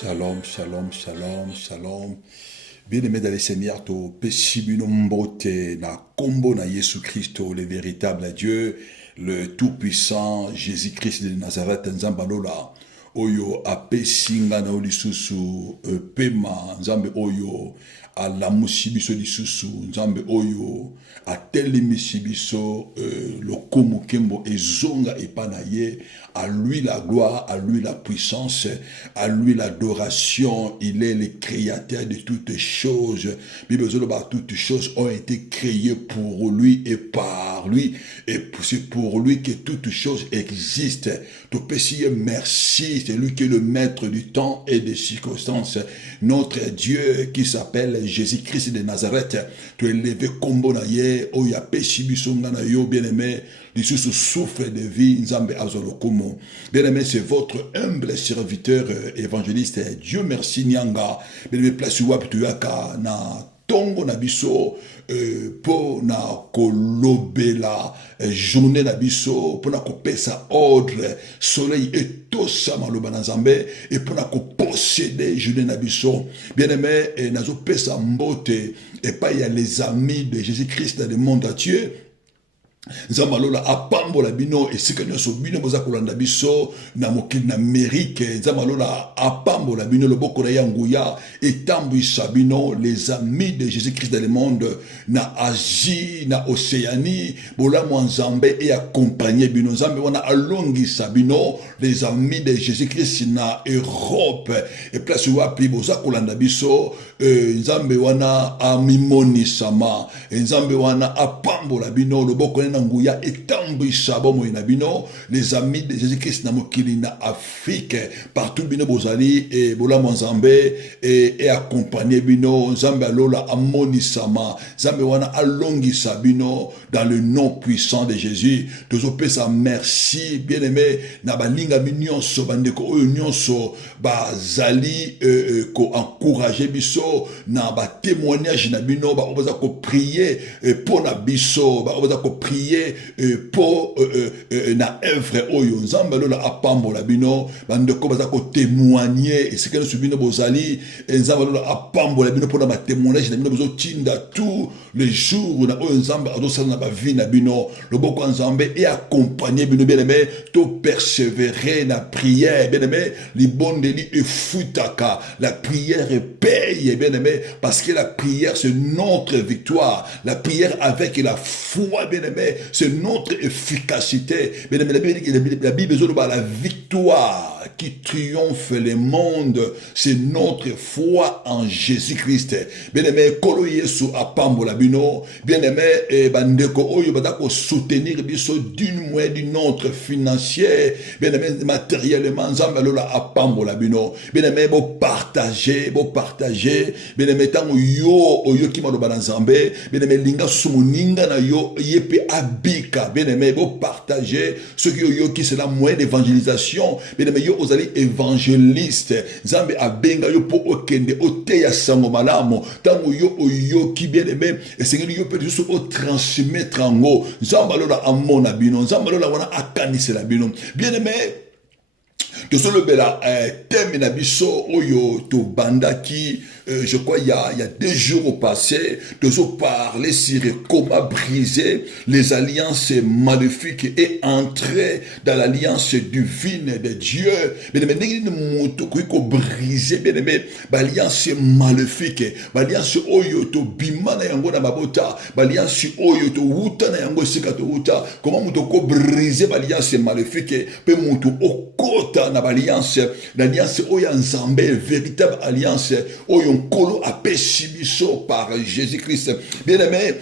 Shalom, shalom, shalom, shalom. Bien-aimés dans le Seigneur, to pesibino mbote na kombo na Yesu Christo, le véritable Dieu, le tout-puissant Jésus-Christ de Nazareth, Nzambalola. Oyo apesinga na olisusu pema nzambe oyo alamusi biso lisusu nzambe oyo atelemisi biso lokomo kembo ezonga epa na ye. À lui la gloire, à lui la puissance, à lui l'adoration. Il est le créateur de toutes choses. Bible toutes choses ont été créées pour lui et par lui. Et c'est pour lui que toutes choses existent. Tout péché, merci. C'est lui qui est le maître du temps et des circonstances. Notre Dieu qui s'appelle Jésus-Christ de Nazareth. Tu es élevé comme bonaye. Oya péché bisonga na yo bien-aimé. L'issue souffle de vie, Nzambe Azolokomo. Bien-aimé, c'est votre humble serviteur évangéliste. Dieu merci, Nyanga. Bien-aimé, place wap tuyaka na tongo na biso po na kolobela journée na biso po na kopesa ordre soleil et tosa maloba na Nzambe et po na posséder journée na biso. Bien-aimé, nazo pesa mbote et pas il y a les amis de Jésus-Christ dans le monde entier. Nzamalola apambola bino esika nyonso bino boza kolanda biso na mokili na Amérique. Nzamalola apambola bino loboko na yanguya etambwisa bino les amis de Jésus-Christ dans le monde na Asie na Océanie bola Nzambe et accompagner bino Nzambe wana alongisa bino les amis de Jésus-Christ na Europe et place wapi boza kolanda biso Nzambe wana amimonisama Nzambe wana apambola bino loboko Nanguya etambwisa bomo na bino les amis de Jésus-Christ na mokili na Afrique partout bino bozali et bola Nzambe et accompagner bino Nzambe alola amonisama Nzambe wana alongisa bino dans le nom puissant de Jésus. Tozopesa merci bien-aimé na balinga nyonso bandeko oyo nyonso bazali ko encourager biso na ba témoignage na bino ba obaza ko prier pour na biso ba obaza ko prier pour na œuvre oyo Nzambe lola apambola bino bandeko baza ko témoigner et ce que nous subino bozali Nzambe lola apambola bino pour na ba témoignage na bino bozo tinda tous les jours na oyo Nzambe adosala na ba vie na bino loboko Nzambe et accompagner bino bien-aimé to persévérer na prière bien-aimé libondeli efutaka la prière paye bien-aimé parce que la prière c'est notre victoire, la prière avec la foi bien-aimé c'est notre efficacité. Bien-aimé, la Bible dit la victoire qui triomphe le monde, c'est notre foi en Jésus-Christ. Bien-aimé, kolo Yesu apambola bino, bien-aimé, bandeko oyo badako soutenir biso d'une moyen d'une autre financière, bien-aimé, matériellement, Nzambe lola apambola bino, bien-aimé, bo partager, bien-aimé, tango oyo ki maloba na Nzambe, bien-aimé, linga sumuninga na yo yepe abika, bien-aimé, vous partagez ce qui c'est la moyen d'évangélisation, bien-aimé, yo ozali évangéliste, Nzambe abenga yo po okende oteya sango malamu, tango yo ki bien-aimé, et Seigneur yo peut juste au transmettre en haut, Nzambe lola amona bino, Nzambe lola wana akanise la bino, bien-aimé. De ce bela thème na biso oyo to bandaki je crois il y a 2 jours au passé de parler sur comment briser les alliances maléfiques et entrer dans l'alliance divine de Dieu. Mais maintenant briser bien aimé l'alliance maléfique, l'alliance oyo to bimana yango na mabota, l'alliance oyo to wuta na yango sika to wuta, comment muto ko briser l'alliance maléfique pe muto okota na l'alliance oyo Nzambe véritable alliance oyo nkolo apesi biso par Jésus-Christ. Bien-aimé,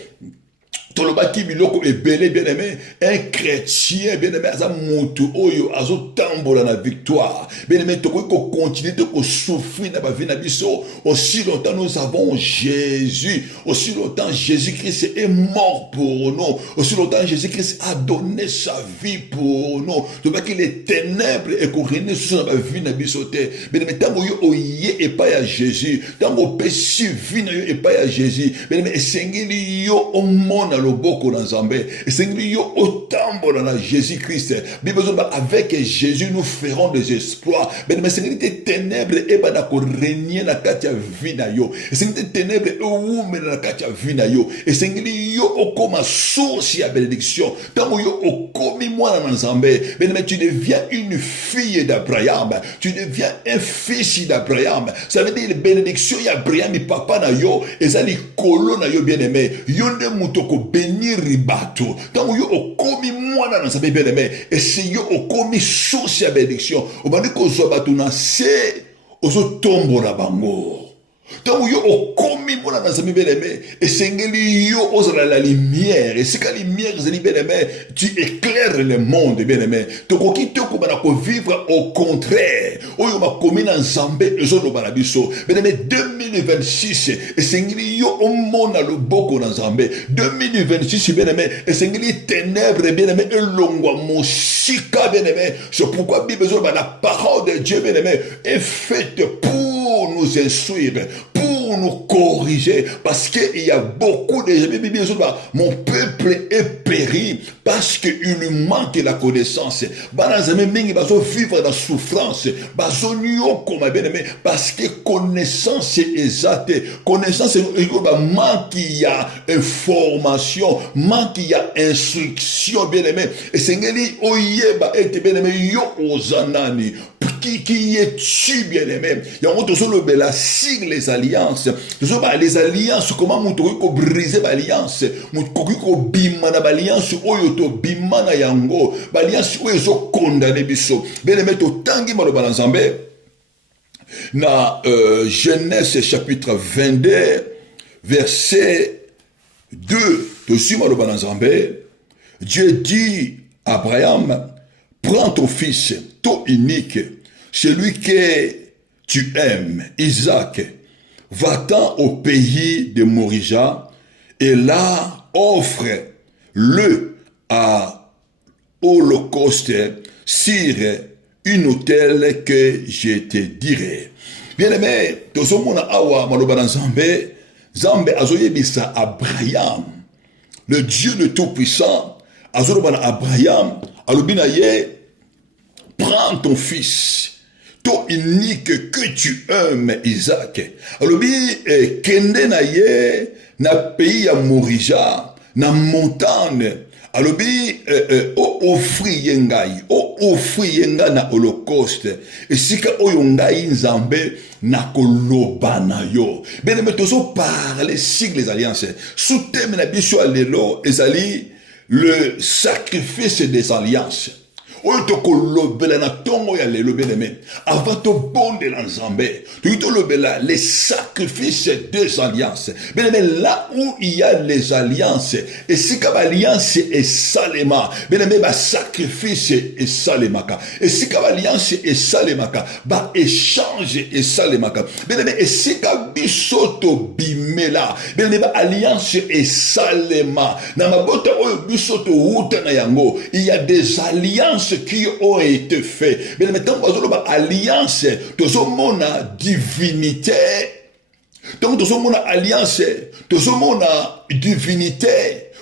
tolobaki biloko ebele bien-aimé, un chrétien bien-aimé aza mutu oyo azo tambola na victoire. Bien-aimé, toko continuer de souffrir na ba vie na biso aussi longtemps nous avons Jésus, aussi longtemps Jésus-Christ est mort pour nous, aussi longtemps Jésus-Christ a donné sa vie pour nous. Tolobaki les ténèbres et qu'on règne sur na ba vie na biso te. Bien-aimé, tango yo oye et pas à Jésus, tango pesi vie na yo et pas à Jésus. Bien-aimé, esengeli yo omona loboko na Nzambe. Et sengeli yo otambola na Jésus-Christ. Bible avec Jésus nous ferons des exploits. Mais sengeli te ténèbres et bana ko régner na kati ya vie na yo. Et sengeli te ténèbres et oume na kati ya vie na yo. Et sengeli yo okoma source ya bénédiction. Tango yo okomi mwana na Nzambe. Mais tu deviens une fille d'Abraham. Tu deviens un fils d'Abraham. Ça veut dire bénédiction ya Abraham et papa na yo. Et ça li kolo na yo bien aimé. Yo nde mutoko bénir ribato. Tango yo okomi mwana na Nzambe bien aimé. Et si yo okomi source ya bénédiction. Obandi ko zo bato na se ozo tombo na bango. Tant yo okomi mona na Nzambe bien-aimé, et sengeli yo ozala la lumière, et si ka lumière zeli bien-aimé, tu éclaires le monde bien-aimé. Tokoki toko bana ko vivre au contraire. Oyo makomi na Nzambe ezo bana biso. Bien-aimé 2026, et sengeli yo omona loboko na Nzambe. 2026 bien-aimé, et sengeli ténèbres bien-aimé elongwa mosika bien-aimé. C'est pourquoi Bible la parole de Dieu bien-aimé est faite pour nous instruire, pour nous corriger, parce qu'il y a beaucoup de gens, mon peuple est péri parce qu'il lui manque la connaissance. Vivre dans la souffrance, parce que connaissance est exacte, connaissance manque, il y a information, manque, il y a instruction, bien aimé. Et c'est yo ozanani qui est-tu bien-aimé? Il y a un la signe les alliances. Les alliances, comment on peut briser l'alliance? On peut bimana l'alliance, oyoto bimana yango, l'alliance oyo condamné biso. Bien-aimé, to tangi maloba na Nzambe. Na Genèse chapitre 22, verset 2. Tosi maloba na Nzambe. Dieu dit à Abraham, prends ton fils, ton unique, celui que tu aimes, Isaac, va-t'en au pays de Morija, et là, offre-le à holocauste sur une autel que je te dirai. Bien aimé, tozomona awa maloba na Nzambe, Nzambe azoyebisa Abraham, le Dieu de Tout-Puissant, azoloba na Abraham, alobina ye, prends ton fils, ton unique que tu aimes, Isaac. Alobi kende na ye na pays ya Morija, na montagne. Alobi offri yengai, offri yenga na holocauste. Esika oyo ngai Nzambe na koloba na yo. Bien aimé, tozo parler sur les alliances. Sous thème na biso lelo ezali le sacrifice des alliances. Oyo toko lobela na tongo ya lelo bien-aimé. Avant to bonde la Nzambe, to lobela les sacrifices des alliances. Bien-aimé, là où il y a les alliances, et si ka alliance est salema, bien-aimé, ba sacrifice est salemaka. Et si ka alliance est salemaka, ba échange est salemaka. Bien-aimé, et si ka bisoto bimela, bien-aimé, ba alliance est salema. Na mabota oyo bisoto wuta na yango, il y a des alliances qui ont été faits. Mais maintenant, nous avons alliance, nous avons divinité. Donc, nous avons alliance, nous avons divinité.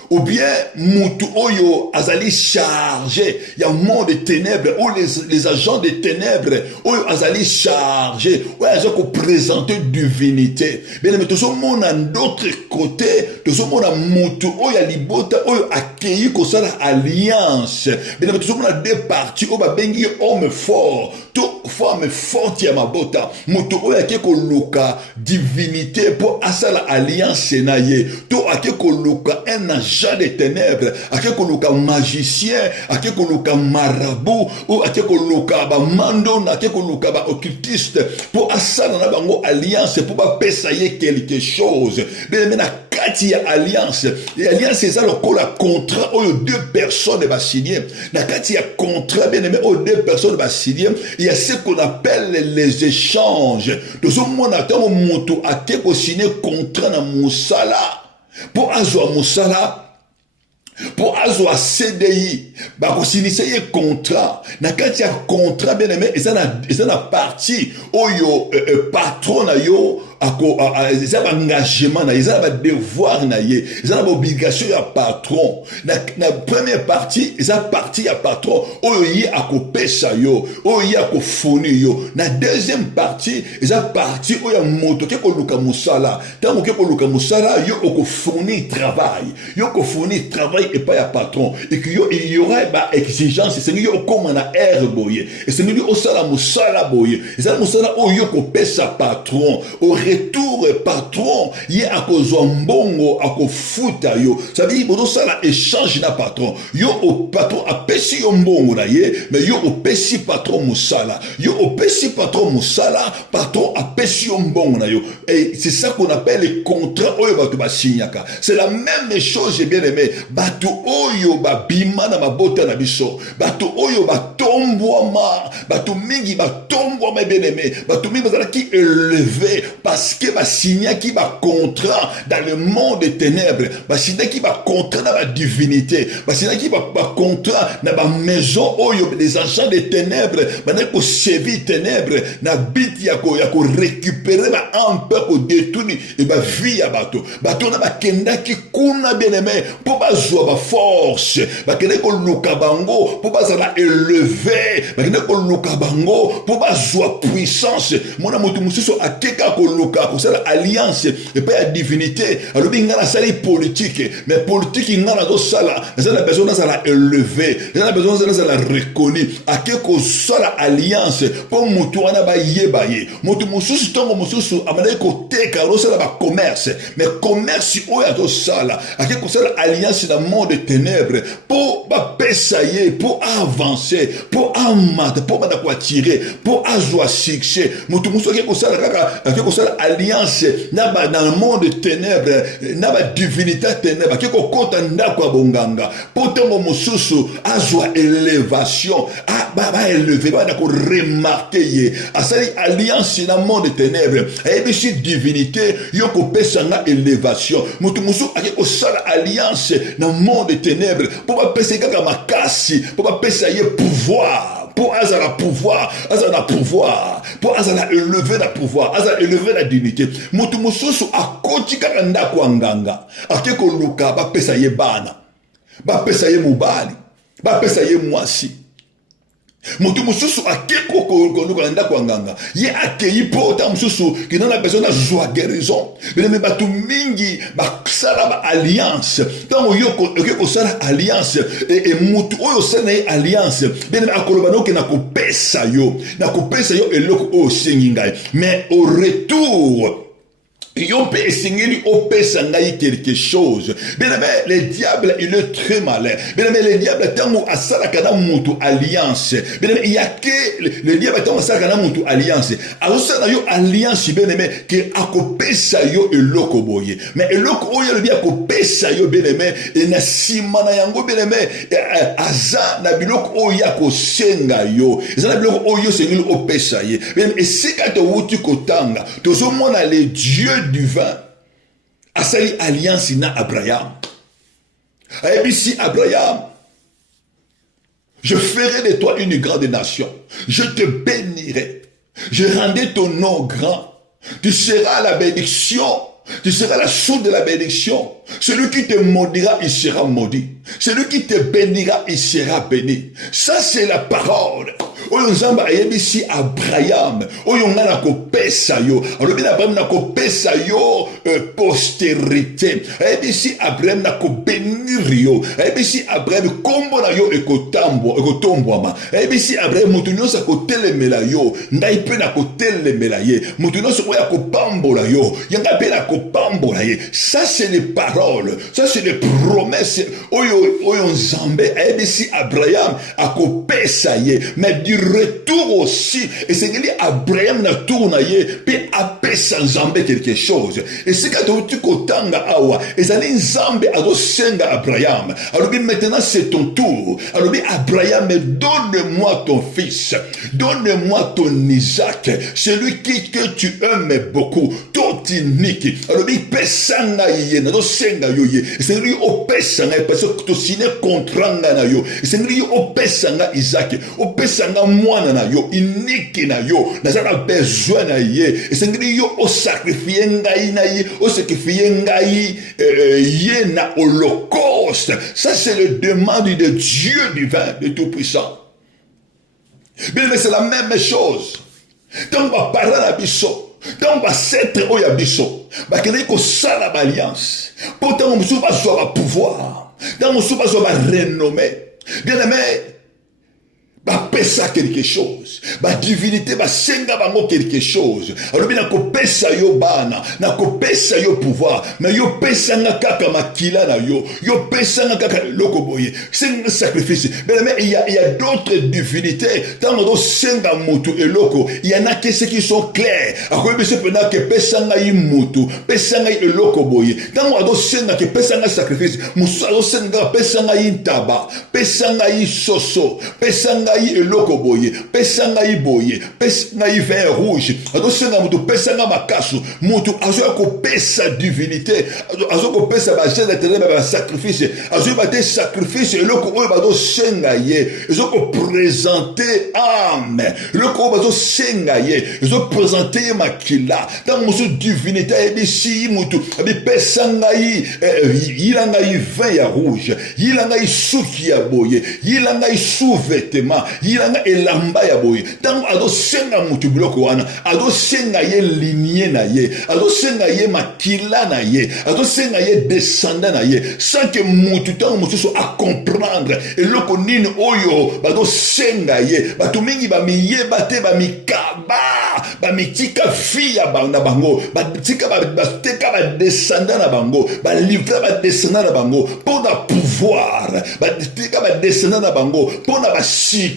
Ou bien, mutu oyo azali chargé. Il y a un monde de ténèbres, où les agents des ténèbres, oyo azali chargé, où ils ont présenté divinité. Mais nous avons d'autre côté, nous avons mutu oyo libota, oyo accueilli comme ça alliance. Mais nous avons deux parties, oyo bengi homme fort, tout femme forte ya mabota, mutu oyo akeko luka divinité pour asala alliance naye. Tout akeko luka un agent des ténèbres, akekoluka magicien, akekoluka marabout, ou akekoluka ba mando, akekoluka ba occultiste, pour asana na bango alliance, pour ba pesaye quelque chose. Mais maintenant, kati ya alliance, et alliance c'est ça le contrat où deux personnes va signer. Na kati ya contrat, bien aimé, où deux personnes va signer, il y a ce qu'on appelle les échanges. De ce moment, on monte à quelque signer contrat na musala. Pour azwa musala, pour azwa CDI, bah pour signer contrat, na kati ya contrat bien aimé, et ça na partie oyo patron na yo ils ont un engagement, ils ont un devoir, ils ont une obligation à patron. La première partie, ils ont parti à patron. Oyo à kopesa yo, oyo à kofoni yo. La deuxième partie, ils ont parti oyo moto ke ko luka musala. Tant que ko luka musala, yo ko fournir travail. Yo ko fournir travail et pas à patron. Et que yo il y aura ba exigence, c'est yo comme na air boye. Et c'est yo osala musala boye. Ils ont musala oyo ko pesa patron. Au retour patron, y a kozwa mbongo akofuta yo. Ça veut dire bodo sala échange na patron. Yo au patron a pesi yo mbongo na ye, mais yo au pesi patron musala. Yo au pesi patron musala, patron a pesi yo mbongo na yo. Et c'est ça qu'on appelle les contrats oyo batu ba signaka. C'est la même chose, j'ai bien aimé. Batu oyo ba bima na mabota na biso. Batu oyo ba tombwama, batu mingi ba tombwama bien aimé. Batu mingi bazala ki élevé parce que ba signa qui ba contrat dans le monde des ténèbres. Ba signa qui ba contrat dans la divinité. Ba signa qui ba contrat dans la maison oyo des agents des ténèbres. Ba na ko servir ténèbres na bit ya ko récupérer ba un peu ko détruire et ba vie ya bato. Bato na ba kenda ki kuna bien aimé pour ba zo ba force. Ba kende ko luka bango pour ba za élevé. Ba kende ko luka bango pour ba zo puissance. Mona motu mususu akeka ko luka ko sala alliance et pas la divinité. Alors bien ngana sala politique, mais politique ngana do sala. Ça la personne ça la élevé. Ça la personne ça la reconnu. Akeko sala alliance pour mutu wana ba yebaye. Motu mususu tongo mususu amana ko teka lo sala ba commerce. Mais commerce oya do sala. Akeko sala alliance dans le monde des ténèbres pour ba pesaye, pour avancer, pour amata, pour ba ko tirer, pour azwa succès. Motu mususu akeko sala kaka akeko sala alliance dans le monde des ténèbres, na ba divinité ténèbres, qui ko kota ndako bonganga, potango mususu azwa élévation, ba élevé, ba ko remarquer, asali alliance dans le monde des ténèbres, et bien si divinité, yo ko pesa na élévation, mutu mususu akiko sala alliance dans le monde des ténèbres, pour ba pesa kaka makasi, pour ba pesa ye pouvoir. Pour Azara pouvoir, pour Azara élever la pouvoir, Azara élever la dignité. Mutu mususu akoti kaka ndako anganga, akeko luka ba pesa ye bana, ba pesa ye mubali, ba pesa ye mwasi. Mutu mususu akeko ko luka ndako anganga, ye akeyi pota mususu qui n'a besoin de joie guérison. Mais batu mingi ba sala ba alliance. Tant yoko ko sala alliance et mutu oyo sala alliance. Bien akolobano ke na ko pesa yo eloko o sengingai. Mais au retour Yon peut essayer au pesangai quelque chose. Bien aimé, le diable il est très malin. Bien aimé, le diable tango asala kana mutu alliance. Bien aimé, il y a que le diable tango asala kana mutu alliance. Alors ça na yo alliance bien aimé que akopesa yo eloko boye. Mais eloko oyo le bien akopesa yo bien aimé et na simana yango bien aimé aza na biloko oyo akosenga yo. Eza na biloko oyo sengeli opesa ye. Bien et c'est quand tu wuti kotanga, tozo mona le Dieu du vin a sali alliance na Abraham. Et si Abraham, je ferai de toi une grande nation, je te bénirai, je rendrai ton nom grand, tu seras la bénédiction, tu seras la source de la bénédiction. Celui qui te maudira, il sera maudit. Celui qui te bénira, il sera béni. Ça, c'est la parole. Oyo nzamba ayebisi Abraham oyo ngana ko pesa yo alobi na Abraham na ko pesa yo postérité ayebisi Abraham na ko bénir yo ayebisi Abraham kombo na yo ekotombwama ayebisi Abraham mutu nyonso akotelemela yo ngai mpe na kotelemela ye mutu nyonso oyo akopambola yo yanga mpe na kopambola ye. Ça c'est les paroles, ça c'est les promesses oyo nzambe ayebisi Abraham akopesa ye. Mais du retour aussi, et c'est que Abraham na tournaye puis apesa nzambe quelque chose. Et c'est quand tu kotanga awa et ça dit nzambe azosenga Abraham. Alors maintenant c'est ton tour. Alors Abraham, donne-moi ton fils, donne-moi ton Isaac, celui que tu aimes beaucoup, ton unique. Alors pesanga ye na zosenga yo ye. C'est lui opesanga parce que tu signé contrat na yo. C'est lui opesanga Isaac, opesanga mwana na yo unique na yo nazala besoin na ye esengeli yo o sacrifier ngai na ye o sacrifier ngai ye na holocauste. Ça c'est le demande de Dieu divin de Tout-Puissant. Mais c'est la même chose. Donc on va parler à biso, donc on va s'être au yabiso, bah qu'il y ait ça l'alliance. Pourtant on va avoir pouvoir, donc on va avoir renommée. Bien aimé, bah pesa quelque chose, bah divinité bah senga bango quelque chose. Alors bien ko pesa yo bana, na ko pesa yo pouvoir, mais yo pesa nga kaka makila na yo pesa nga kaka loko boye. C'est un sacrifice. Mais il y a d'autres divinités. Tant on senga mutu et loko, il y en a qui sont clairs. Ako bese pena ke pesa nga yi mutu, pesa nga yi loko boye. Tant on senga ke pesa nga sacrifice, musa do senga pesa nga yi taba, pesa nga yi soso, pesa nga eloko boye, pesa ngai boye, pesa ngai vin rouge, ado senga mutu pesa nga makasu, mutu azo ko pesa divinité, azo ko pesa ba jeune éternel ba sacrifice, azo ba te sacrifice eloko oyo ba do senga ye, azo ko présenter âme, eloko ba do senga ye, azo présenter makila, dans musu divinité e si mutu, abi pesa ngai yila ngai vin ya rouge, yila ngai suki ya boye, yila ngai sous-vêtement, yilanga elamba ya boye. Tant ado senga mutu biloko wana, ado senga ye lignée na ye, ado senga ye makila na ye, ado senga ye descendant na ye, sans que mutu tant mutu so a comprendre eloko nini oyo bado senga ye, batu mingi ba miyeba te ba mikaba, ba mitika fia na bango, ba tika ba teka ba descendant na bango, ba livre ba descendant na bango, pour na pouvoir, ba tika ba descendant na bango, pour na ba succès.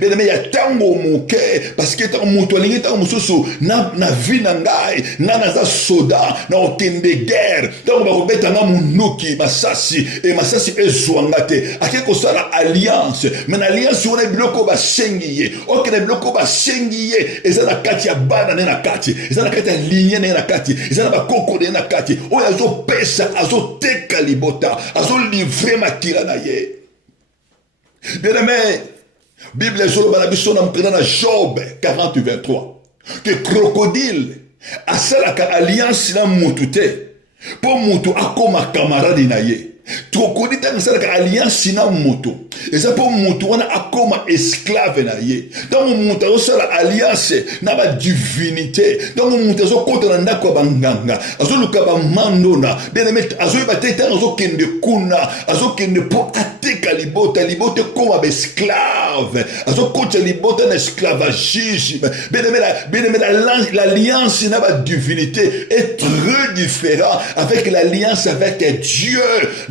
Bien aimé, il y a tango mouke parce que tant mutu alingi tant mususu na vie na ngai na naza soda na okende guerre tant ba kobeta nga munuki masasi et masasi ezwangate akeko sala alliance mais alliance on biloko ba sengiye okene biloko ba sengiye ezana kati ya bana na kati ezana kati ya ligne na kati ezana ba koko na kati o azo pesa azo teka libota azo livrer makila na ye. Bien aimé, Bible sur le Job 40-23 que crocodile a salaka alliance na mutute pour mutu akoma camarade na ye. Crocodile a salaka alliance na mutu et ça pour mutu wana akoma esclave na ye. Donc mutu a sala alliance na ba divinité. Donc mutu azo kota na ndako banganga azo luka ba mandona bien aimé azo ba teta azo kende kuna azo kende po ateka libota koma ba esclave azo kota libota na esclavagisme. Bien aimé l'alliance na ba divinité est très différent avec l'alliance avec Dieu.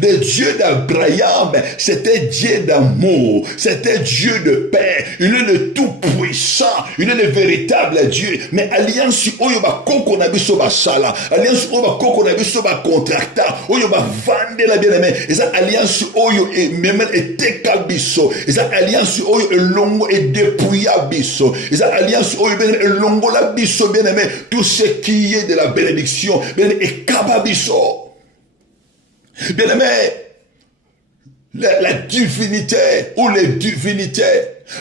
Le Dieu d'Abraham, c'était Dieu d'amour, c'était Dieu de paix, il est le tout-puissant, il est le véritable Dieu. Mais alliance oyo ba koko na biso ba sala, alliance oyo ba koko na biso ba contracta, oyo ba vande la bien-aimé, et ça alliance oyo et même et teka biso, et ça alliance oyo et longo et dépouilla biso, et ça alliance oyo et longo la biso bien-aimé, tout ce qui est de la bénédiction, bien et kaba biso. Bien aimé, la divinité ou les divinités,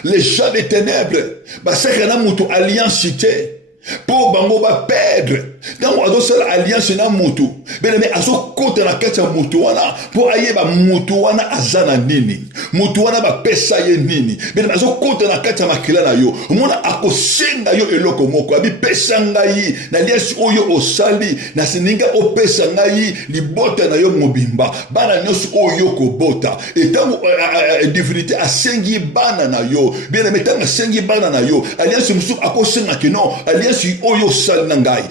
les gens des ténèbres, bah c'est qu'on a mutu alliance pour bango ba perdre. Dans ado sala alliance na mutu. Bien aimé, azo kote na kati ya mutu wana pour ayeba mutu wana azana nini. Mutu wana ba pesa ye nini. Bien aimé, azo kote na kati ya makila na yo. Mona akosenga yo eloko moko. Abi pesa ngai na liasi oyo osali na sininga o pesa ngai libota na yo mobimba. Bana nyosu oyo kobota. Et tant divinité asengi bana na yo. Bien aimé, tant asengi bana na yo. Alliance musu akosenga ke non. Alliance oyo sali na ngai.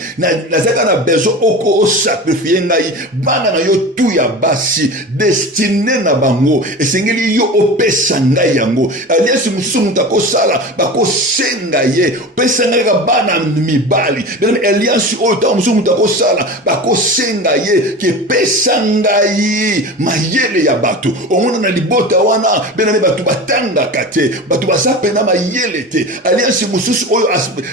Na zaka na bezo oko o sacrifier ngai bana na yo tu ya basi destiné na bango esengeli yo opesa ngai yango alliance musumu tako sala bako senga ye pesa ngai ka bana mibali bien alliance o ta musumu tako sala bako senga ye ke pesa ngai mayele ya bato omona na libota wana bien batu batanga kate batu basapena mayele te alliance mususu oyo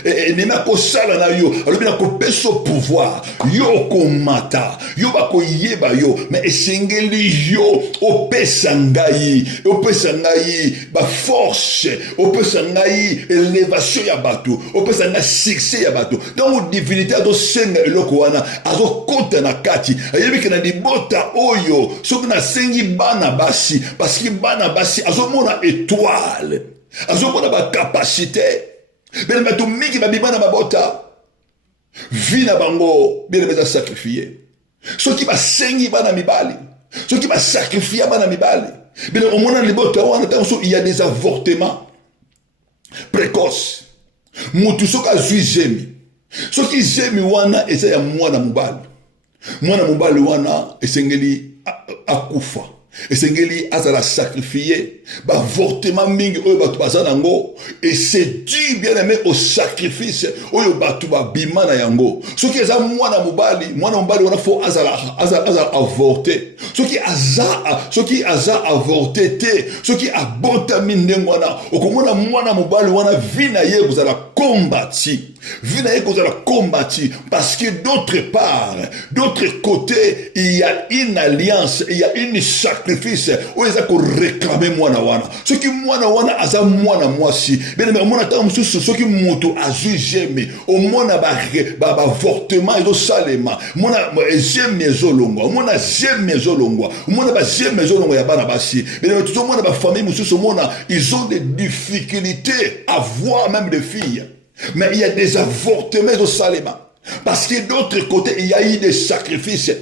enema ko sala na yo alobi na ko peso pouvoir yo komata yo bakoyeba yo mais esengeli yo opesa ngai ba force opesa ngai élévation ya bato opesa ngai succès ya bato donc divinité azo senga eloko wana azo kota na kati ayebi ke na libota oyo soki na sengi bana basi parce que bana basi azo mona étoile azo mona ba capacité bien bato mingi babima na mabota vie na bango bien beza sacrifier soki basengi bana mibali soki ba sacrifier bana mibali bien au moins les bottes il y a des avortements précoces mutu soki azwi zemi soki zemi wana eza ya mwana mobali wana esengeli akufa esengeli azala sacrifier ba avortement mingi oyo bato baza nango et c'est dû bien aimé au sacrifice oyo bato babima na yango soki eza mwana mobali wana fo azala avorter soki aza avorter te soki abotami ndenge wana okomona mwana mobali wana vie na ye kozala combattu parce que d'autre côté il y a une alliance il y a une sacrifice oyo eza ko réclamer mwana wana soki mwana wana aza mwana mwasi bien omona ta mususu soki moto azwi jeme omona ba avortement ezosalema mona jeme ezolongwa omona jeme ezolongwa omona ba jeme ezolongwa ya bana basi bien tozomona ba famille mususu omona ils ont des difficultés à voir même des filles mais il y a des avortements au Salema parce que d'autre côté il y a eu des sacrifices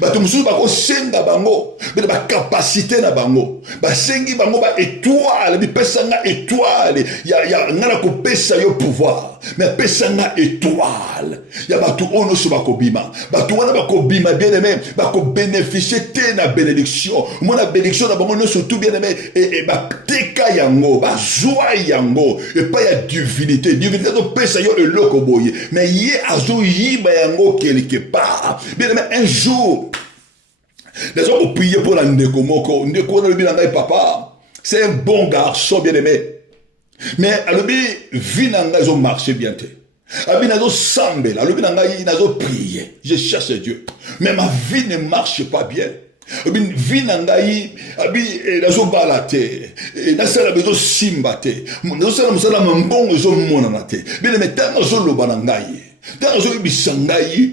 bato mususu bakosenga bango bena bakapasité na bango basengi bango ba étoile bipesa nga étoile ya ngana kopesa yo pouvoir mais pesa nga étoile ya bato ono so bakobima bato wana bakobima bien aimé bakobénéficier te na bénédiction mona bénédiction na bango no surtout bien aimé et bateka yango bazwa yango et pas ya divinité to pesa yo eloko boye mais ye azo yiba yango quelque part bien aimé un jour les hommes ont prié pour la ndeko moko ndeko na lobi na ngai papa c'est un bon garçon bien aimé mais alobi vie na ngai zo marcher bien te abi nazo sambela alobi na ngai nazo prier je cherche Dieu mais ma vie ne marche pas bien vie na ngai abi nazo bala te nasala bezo simba te nazo sala musala mbongo zo mona na te bien aimé tanga zo loba na ngai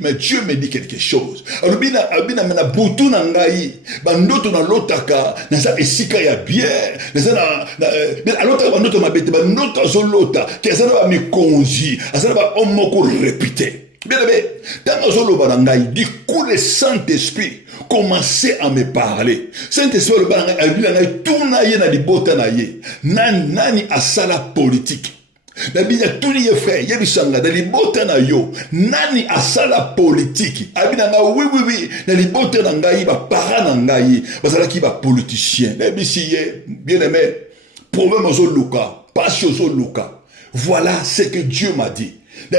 mais Dieu me dit quelque chose. Albina mena butu na ngai bandoto na lotaka na sa esika ya bien na sa na alota bandoto mabete bandoto zo lota keza na ba mikonzi asana ba omoko répéter. Bien aimé, dans zoloba na ngai du coup le Saint-Esprit commençait à me parler. Saint-Esprit le bana ngai na ngai tuna ye na libota na ye. Nani asala politique. Nabina tuni ye frère yebisanga na libota na yo nani asala politique abina nga oui na libota na ngai ba para na ngai basala ki ba politicien nabisi ye bien aimé problème zo luka passion zo luka voilà ce que Dieu m'a dit.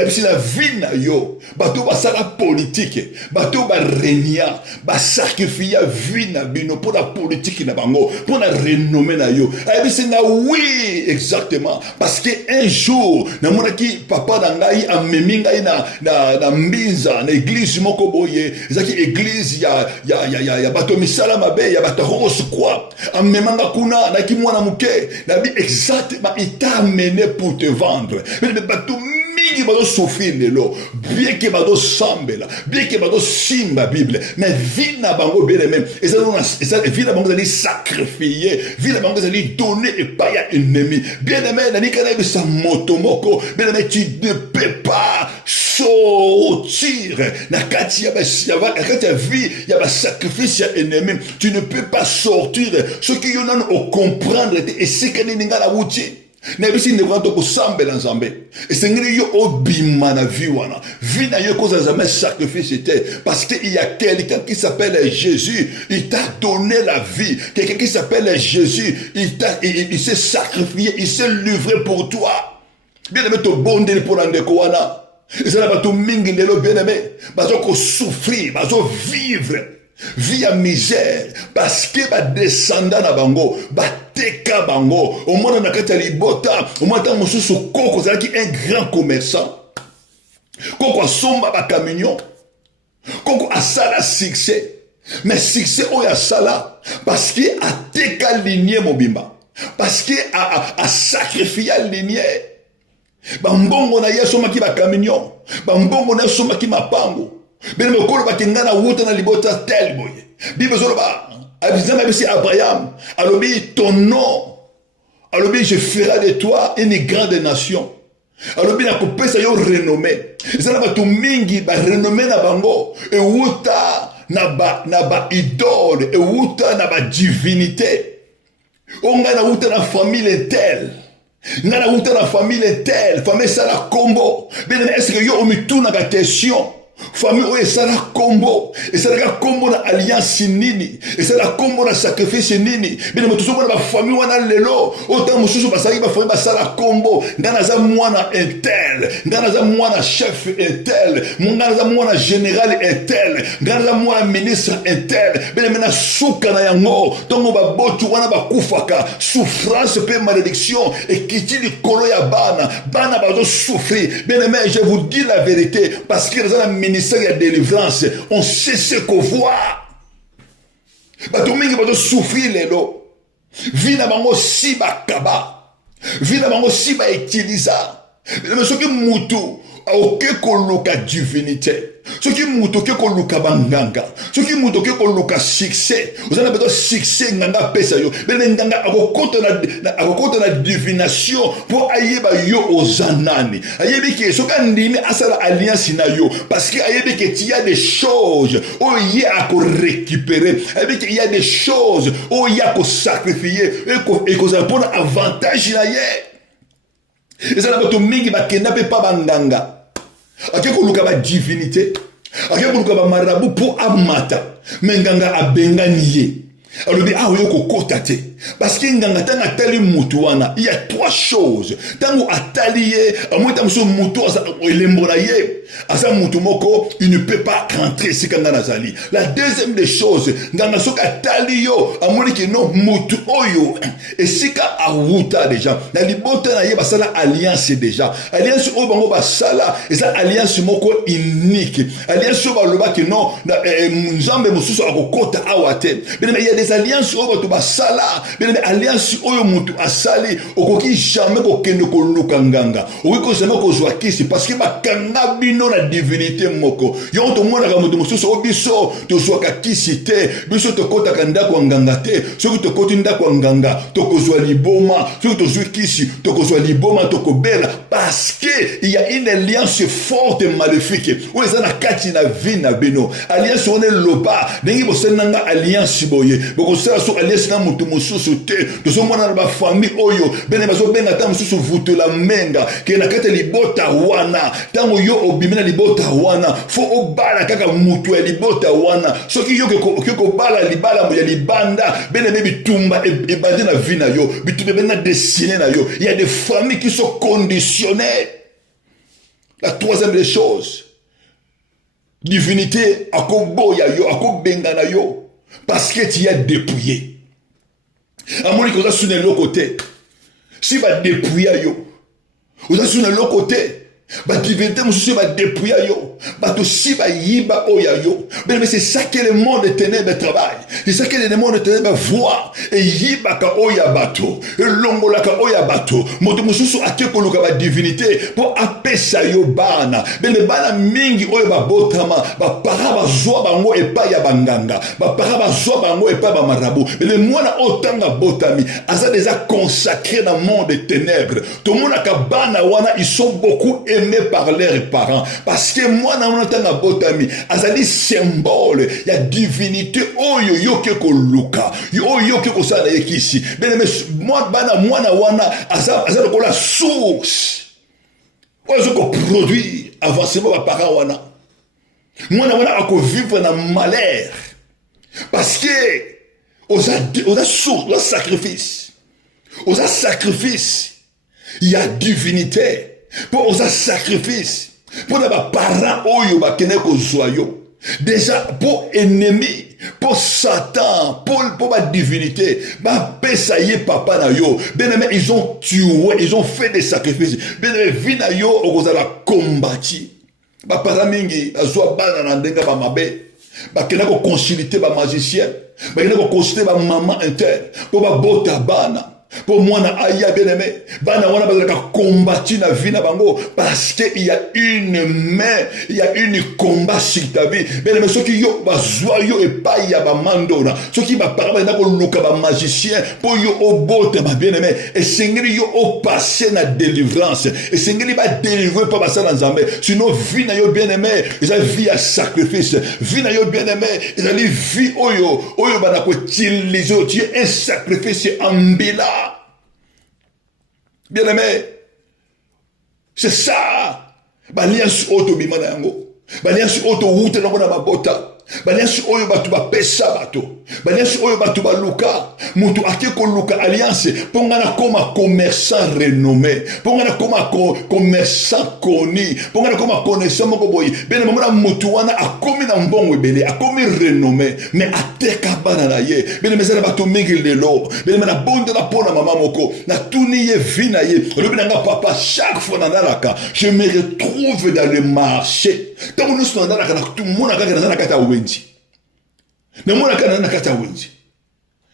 Si la vie na yo bato basala politique bato ba renia ba sacrifier vie na bino pour la politique na bango pour la renommée na yo c'est na oui exactement parce que un jour na monaki papa na ngai amemi ngai na mbinza na église moko boye ezaki église ya bato misala mabe ya bato rose quoi amemanga kuna na ki mwana muke na bi exactement il t'a amené pour te vendre mais bato mingi bazo souffrir lelo bien que bazo sambela bien que bazo simba Bible mais vie na bango bien aimé et ça vie na bango ali sacrifier vie na bango ali donner et pas ya ennemi bien aimé na nikana bisa motomoko bien aimé tu ne peux pas sortir na kati ya vie ya ba sacrifice ya ennemi tu ne peux pas sortir ce qui y en a au comprendre et c'est que ninga la wuti nebisi nevanto kusambela nzambe esengeli yo obima na vie wana vie na yo koza jamais sacrifice était parce que il y a quelqu'un qui s'appelle Jésus il t'a donné la vie quelqu'un qui s'appelle Jésus il s'est sacrifié il s'est livré pour toi bien aimé to bondeli pour ndeko wana ezala bato mingi ndelo bien aimé bazo ko souffrir bazo vivre vie à misère parce que ba descendant na bango ba teka bango au monde na kati ya libota au monde mususu koko zalaki un grand commerçant Koko asomba ba camion. Koko asala succès. Mais succès oya sala parce que a teka lignée mobimba. Parce que a sacrifié lignée. Bambongo na yesoma ki ba camion. Bambongo na yesoma ki mapango. Bene mokolo ba kengana wuta na libota tel boye. Bible zoloba. Abizama bisi Abraham. Alobi ton nom. Alobi je ferai de toi une grande nation. Alobi na kopesa yo renommé. Ezala bato mingi ba renommé na bango. E wuta na ba idole. E wuta na ba divinité. Onga na wuta na famille telle. Nga na wuta na famille telle. Famille sala combo. Bien est-ce que yo omituna ka question. Famille oye sala combo. Et ça la combo na alliance nini. Et ça la combo na sacrifice nini. Bien moto so ba famille wana lelo. Autant mususu ba sali ba famille ba sala combo. Ngana za mwana intel. Ngana za mwana chef intel. Ngana za mwana général intel. Ngana za mwana ministre intel. Bien mena suka na yango. Tongo ba botu wana ba kufaka. Souffrance pe malédiction. Et kiti li kolo ya bana. Bana ba zo souffrir. Bien aimé, je vous dis la vérité. Parce que dans la ministère de délivrance, on sait ce qu'on voit. Bato mingi bato souffrir lelo. Vina bango si ba kaba. Vina bango si ba utiliza. Mais ce qui mutu auke koluka divinité. Ce qui mutu ke koluka banganga. Ce qui mutu ke koluka succès. Vous avez besoin succès nganga pesa yo. Ben nganga akokoto na divination pour ayeba yo ozanani. Ayebi ke soka ndimi asala alliance na yo parce que ayebi ke il y a des choses où il y a à récupérer. Ayebi ke il y a des choses où il y a à sacrifier et qu'on a pour avantage na ye. Et ça n'a pas tout mingi ba kenape pa banganga. Ake koluka ba divinité. Ake koluka ba marabu pour amata. Mais nganga abenga niye. Alors ah oui kokota te. Parce que nganga tanga tali mutu wana, il y a trois choses. Tango atalié, amota muso mutu asa elembola ye. Asa mutu moko, il ne peut pas rentrer si kanga nazali. La deuxième des choses, nganga soka tali yo, amoni ki no mutu oyo. Et sika awuta déjà. Na libota na ye basala alliance déjà. Alliance o bango basala, esa alliance moko unique. Alliance o baloba ki non, nzambe mususu akokota awate. Mais il y a des alliances o bato basala. Bien alliance oyo mutu asali okoki jamais kokende koluka nganga okoki jamais kozwa kisi parce que bakanga bino na divinité moko yo to mona ka mutu mususu obiso to zwaka kisi te biso to kota kanda kwa nganga te soki to koti nda kwa nganga to kozwa liboma soki to zwi kisi to kozwa liboma to kobela parce que il y a une alliance forte et maléfique ou ezana kati na vie na bino alliance on est loba dengi bosenanga alliance boye boko sala so alliance na mutu mususu de ce moment ba famille oyo bene bazo benga ta mususu vutula menga ke na kete libota wana tango yo obimena libota wana fo obala kaka mutu ya libota wana soki yo ke ko bala libala ya libanda bene me bitumba e bande na vie na yo bitumba bena destiné na yo il y a des familles qui sont conditionnées. La troisième des choses, divinité akoboya yo akobenga na yo parce que tu as dépouillé. Amoni ko za suna l'autre côté. Si ba dépouiller yo. Oza suna l'autre côté. Ba divinité mususu ba dépouiller yo. Ba to si ba yiba oya yo. Mais c'est ça que le monde de ténèbres travaille. C'est ça que le monde de ténèbres voit. Et yiba ka oya bato. Et longola ka oya bato. Moto mususu akeko luka ba divinité pour apesa yo bana. Mais le bana mingi oya ba botama. Ba para ba zoa bango epa ya banganga. Ba para ba zoa bango epa ba marabu. Mais le mwana otanga botami. Aza déjà consacré dans le monde des ténèbres. Tout le monde a bana wana ils sont beaucoup aimés par leurs parents. Parce que moi na onatanga botami azali symbole ya divinité oyo yoke ko luka yo yoke ko sala yekisi bene moi bana mwana wana azali ko la source oyo ko produire avancement ba parents wana mwana wana ako vivre na malheur parce que oza source oza sacrifice il y a divinité pour oza sacrifice pour les parents oyo bakene kozwa yo déjà pour ennemi pour Satan pour la divinité ba pesa ye papa na yo bien aimé ils ont tué ils ont fait des sacrifices bien aimé vie na yo okozala combattu Bapara mingi azwa bana na ndenga ba mabe. Bakena ko consulter ba magicien. Bakena ko consulter ba maman interne pour ba bota bana. Pour moi, aya bien aimé, bana wana bazaka combattre na vie na bango parce que il y a une main, il y a une combat sur ta vie. Bien aimé, ceux qui yo bazwa yo et pas ya ba mandona, ceux qui ba paraba na ko luka ba magicien pour yo obote ba bien aimé et sengeli yo au passer na délivrance et sengeli ba délivrer pas ça dans Nzambe. Sinon vie na yo bien aimé, ils ont vie à sacrifice, vie na yo bien aimé, ils ont vie oyo bana ko utiliser tu es un sacrifice ambila. Bien aimé, c'est ça. Balias auto bimana yango. Balias auto route na bona mabota. Balias oyo batu ba pesa bato. Balias oyo batu ba luka. Mutu ake ko luka alliance. Pongana koma commerçant renommé. Pongana koma commerçant connu. Pongana koma connaissant moko boy. Bien aimé, mona mutu wana akomi na mbongo ebele, akomi renommé, mais ateka bana na ye. Bien aimé, zala batu mingi lelo. Bien aimé, na bonde la pona mama moko. Na tuni ye vina ye. Olobinanga papa chaque fois na nalaka, je me retrouve dans le marché. Tant nous sommes dans la cata, tout le monde a dans la cata wenji. Le monde a na cata wenji.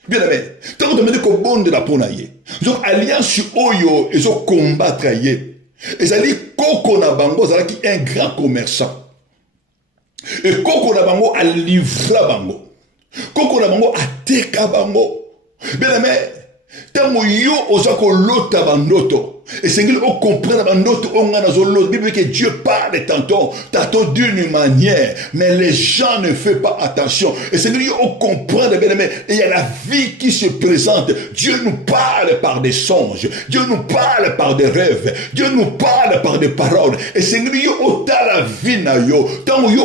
Bien aimé, tant que tu me dis qu'au bon de la ponaye, donc alliance oyo et so combattre ye. Et ça dit Koko na bango, ça qui est un grand commerçant. Et Koko na bango a livré bango. Koko na bango a teka bango. Bien aimé, tant que yo osako lota bandoto. Et c'est qu'il faut comprendre notre Bible que Dieu parle tantôt d'une manière, mais les gens ne font pas attention. Et c'est qu'il faut comprendre, bien aimé, il y a la vie qui se présente. Dieu nous parle par des songes, Dieu nous parle par des rêves, Dieu nous parle par des paroles. Et c'est qu'il faut la vie na yo, tant yo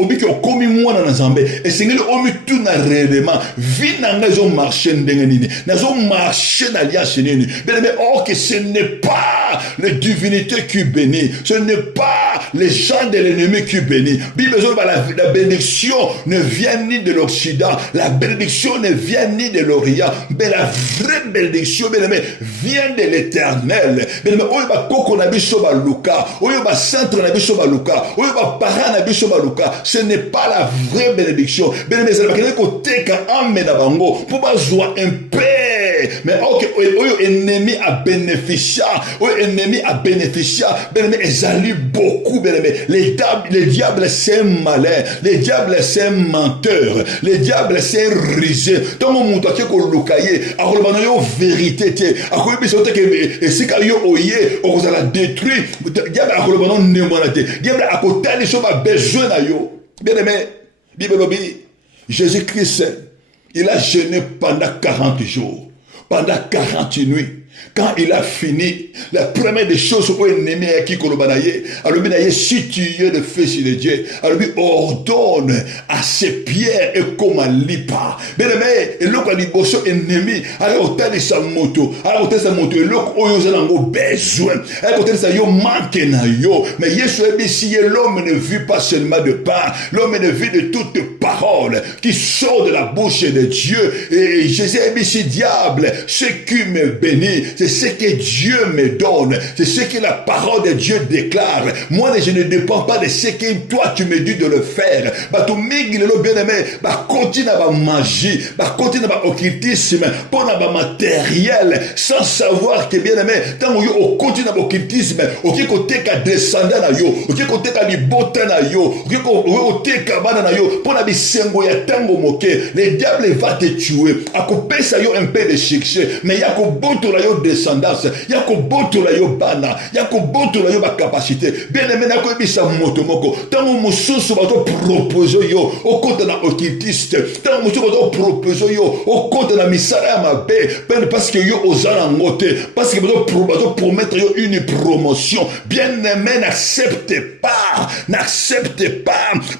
obi ko komi mwana na Nzambe. Et c'est qu'il omi tout na réellement vie na ngazo marché ndengenini, nazo marché na alliance nini. Bien aimé, or que ce n'est pas les divinités qui bénissent, ce n'est pas les gens de l'ennemi qui bénissent. La bénédiction ne vient ni de l'Occident, la bénédiction ne vient ni de l'Orient, mais la vraie bénédiction, bien aimé, vient de l'Éternel. Bien aimé, oyo koko na biso ba luka, oyo ba centre na biso ba luka, oyo ba parent na biso ba luka, ce n'est pas la vraie bénédiction. Bien aimé, c'est la côté ka amena bango pour ba joie un paix. Mais ok, oyo ennemi a bénéficié. Oui, ennemi a bénéficié. Bien aimé, ils allient beaucoup, bien aimé. Les diables, c'est malin. Les diables, c'est menteur. Les diables, c'est risé. Tant que mon toit ko lukaye, a relevant yo vérité té. A ko bi sote ke si ka yo oye, on va la détruire. Diable a relevant ne mona té. Diable a ko tali so ba besoin na yo. Bien aimé, Bible obi, Jésus-Christ, il a jeûné pendant 40 jours. Pendant 40 nuits. Quand il a fini, la première des choses où l'ennemi a qui kolobanaye, alors bien si tu es le fils de Dieu, alors lui ordonne à ses pierres et comme un lipa. Bien aimé, et l'autre a dit bosso ennemi, alors t'as sa moto, alors t'as sa moto, et l'autre oyo zanango besoin, alors t'as sa yo manque na yo, mais Yesu a dit si l'homme ne vit pas seulement de pain, l'homme ne vit de toutes paroles qui sortent de la bouche de Dieu, et Jésus a dit si diable, ce qui me bénit, c'est ce que Dieu me donne. C'est ce que la parole de Dieu déclare. Moi, je ne dépends pas de ce que toi, tu me dis de le faire. Bah, tout migre, le bien-aimé, bah, continue à magie, bah, continue à occultisme, pour la matériel, sans savoir que bien-aimé, tant que on continue à occultisme, ok, côté qu'à descendre na yo, ok, côté qu'à libota na yo, ok, côté qu'à bana na yo, pour la bisengo ya tango moke, le diable va te tuer. À couper ça yo un peu de succès, mais ya ko boto la yo descendance, ya ko boto la yo bana, ya ko boto la yo ba capacité. Bien aimé na ko bisa moto moko. Tango mususu ba to propose yo, au compte na occultiste. Tango mususu ba to propose yo, au compte na misala ya mabe, parce que yo ozana ngote, parce que ba to promettre yo une promotion. Bien aimé, n'acceptez pas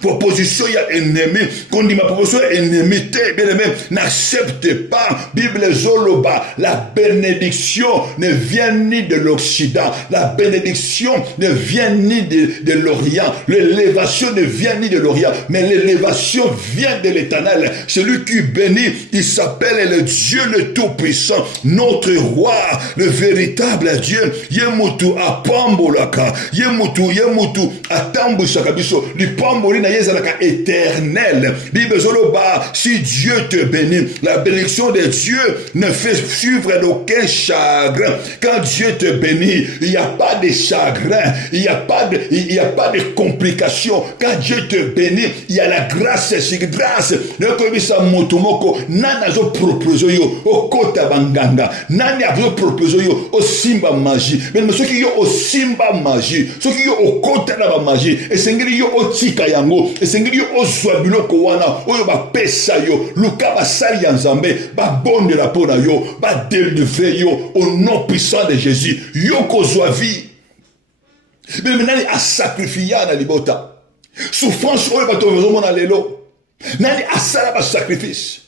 proposition ya ennemi, kondima proposition ennemi te, bien-aimé, n'accepte pas. Bible zoloba, la bénédiction ne vient ni de l'Occident, la bénédiction ne vient ni de l'Orient, l'élévation ne vient ni de l'Orient, mais l'élévation vient de l'Éternel. Celui qui bénit, il s'appelle le Dieu le Tout-Puissant, notre roi, le véritable Dieu. Yemutu apambolaka, yemutu atambusaka biso, lipamboli na yezalaka éternel. Bible zoloba, si Dieu te bénit, la bénédiction de Dieu ne fait suivre d'aucun chagrin. Quand Dieu te bénit, il n'y a pas de chagrin, il n'y a pas de complications. Quand Dieu te bénit, il y a la grâce, c'est grâce. Ne komisa motomoko, nana zo proposer yo, o kota banganga, nani a zo proposer yo, o simba magie. Mais ceux qui yo o simba magie, ceux qui yo o kota na ba magie, et sengeli yo o tika yango, et sengeli yo o zwabiloko wana, o yo ba pesa yo, luka ba sali ya nzambe, ba bonde la pona yo, ba délivrer yo, au nom puissant de Jésus, yo ko zwa vie. Mais maintenant, a sacrifié na libota. Souffrance, oyo bato bazomona lelo. Nani asala ba sacrifice.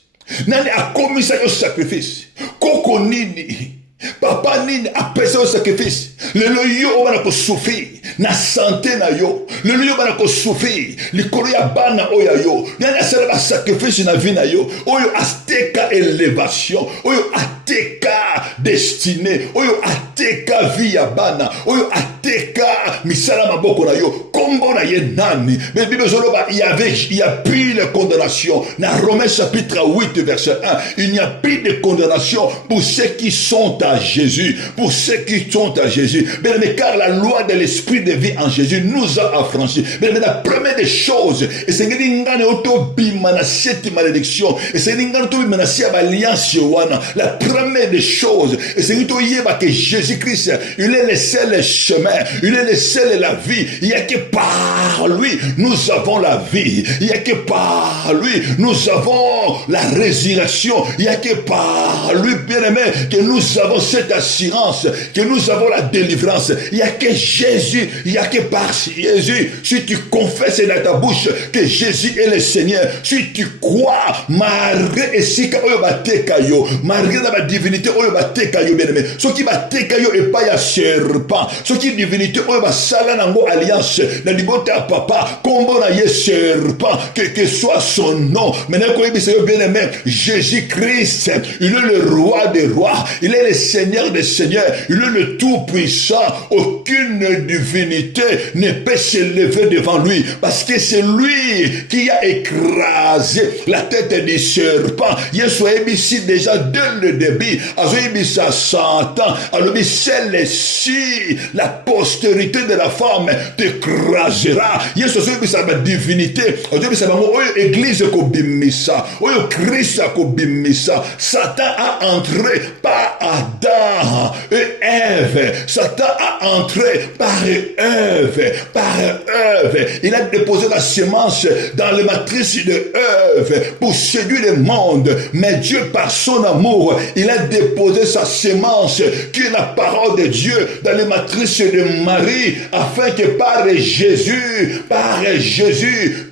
Nani a commis ça sacrifice. Koko nini. Papa nini apesa yo sacrifice. Lelo yo obana ko souffrir. Na santé na yo. Lelo yo obana ko souffrir. Likolo ya bana oya yo. Nani asala ba sacrifice na vie na yo. Oyo asteka élévation. Oyo ateka destinée. Oyo ateka vie ya bana. Oyo ateka misala maboko na yo. Kombo na ye nani. Mais Bible zoloba, il y a plus de condamnation. Dans Romains chapitre 8 verset 1, il n'y a plus de condamnation pour ceux qui sont à Jésus. Pour ceux qui sont à Jésus. Mais car la loi de l'esprit de vie en Jésus nous a affranchis. Mais la première des choses, et c'est que auto bimana cette malédiction, et c'est que alliance la première des choses, et c'est que Jésus-Christ, il est le seul chemin, il est le seul la vie. Il n'y a que par lui nous avons la vie. Il n'y a que par lui nous avons la résurrection. Il n'y a que par lui, bien-aimé, que nous avons cette assurance, que nous avons la délivrance. Il n'y a que Jésus, il n'y a que par Jésus. Si tu confesses dans ta bouche que Jésus est le Seigneur, si tu crois, malgré la divinité, bien-aimé, ce qui va te et pas ya serpent, ce qui divinité, alliance, na libota papa, combo na ye serpent, que soit son nom. Maintenant, bien-aimé, Jésus-Christ, il est le roi des rois, il est le Seigneur des seigneurs, il est le tout-puissant. Aucune divinité ne peut s'élever devant lui, parce que c'est lui qui a écrasé la tête du serpent. Yesu ici déjà dès le début, a ça 100 ans, alors celle-ci, la postérité de la femme t'écrasera. Yesu sa divinité, sa église kobimisa, oyo Christ kobimisa. Satan a entré par Adam et Ève. Satan a entré par Ève. Il a déposé la semence dans les matrices de Ève pour séduire le monde. Mais Dieu, par son amour, il a déposé sa semence, qui est la parole de Dieu, dans les matrices de Marie, afin que par Jésus,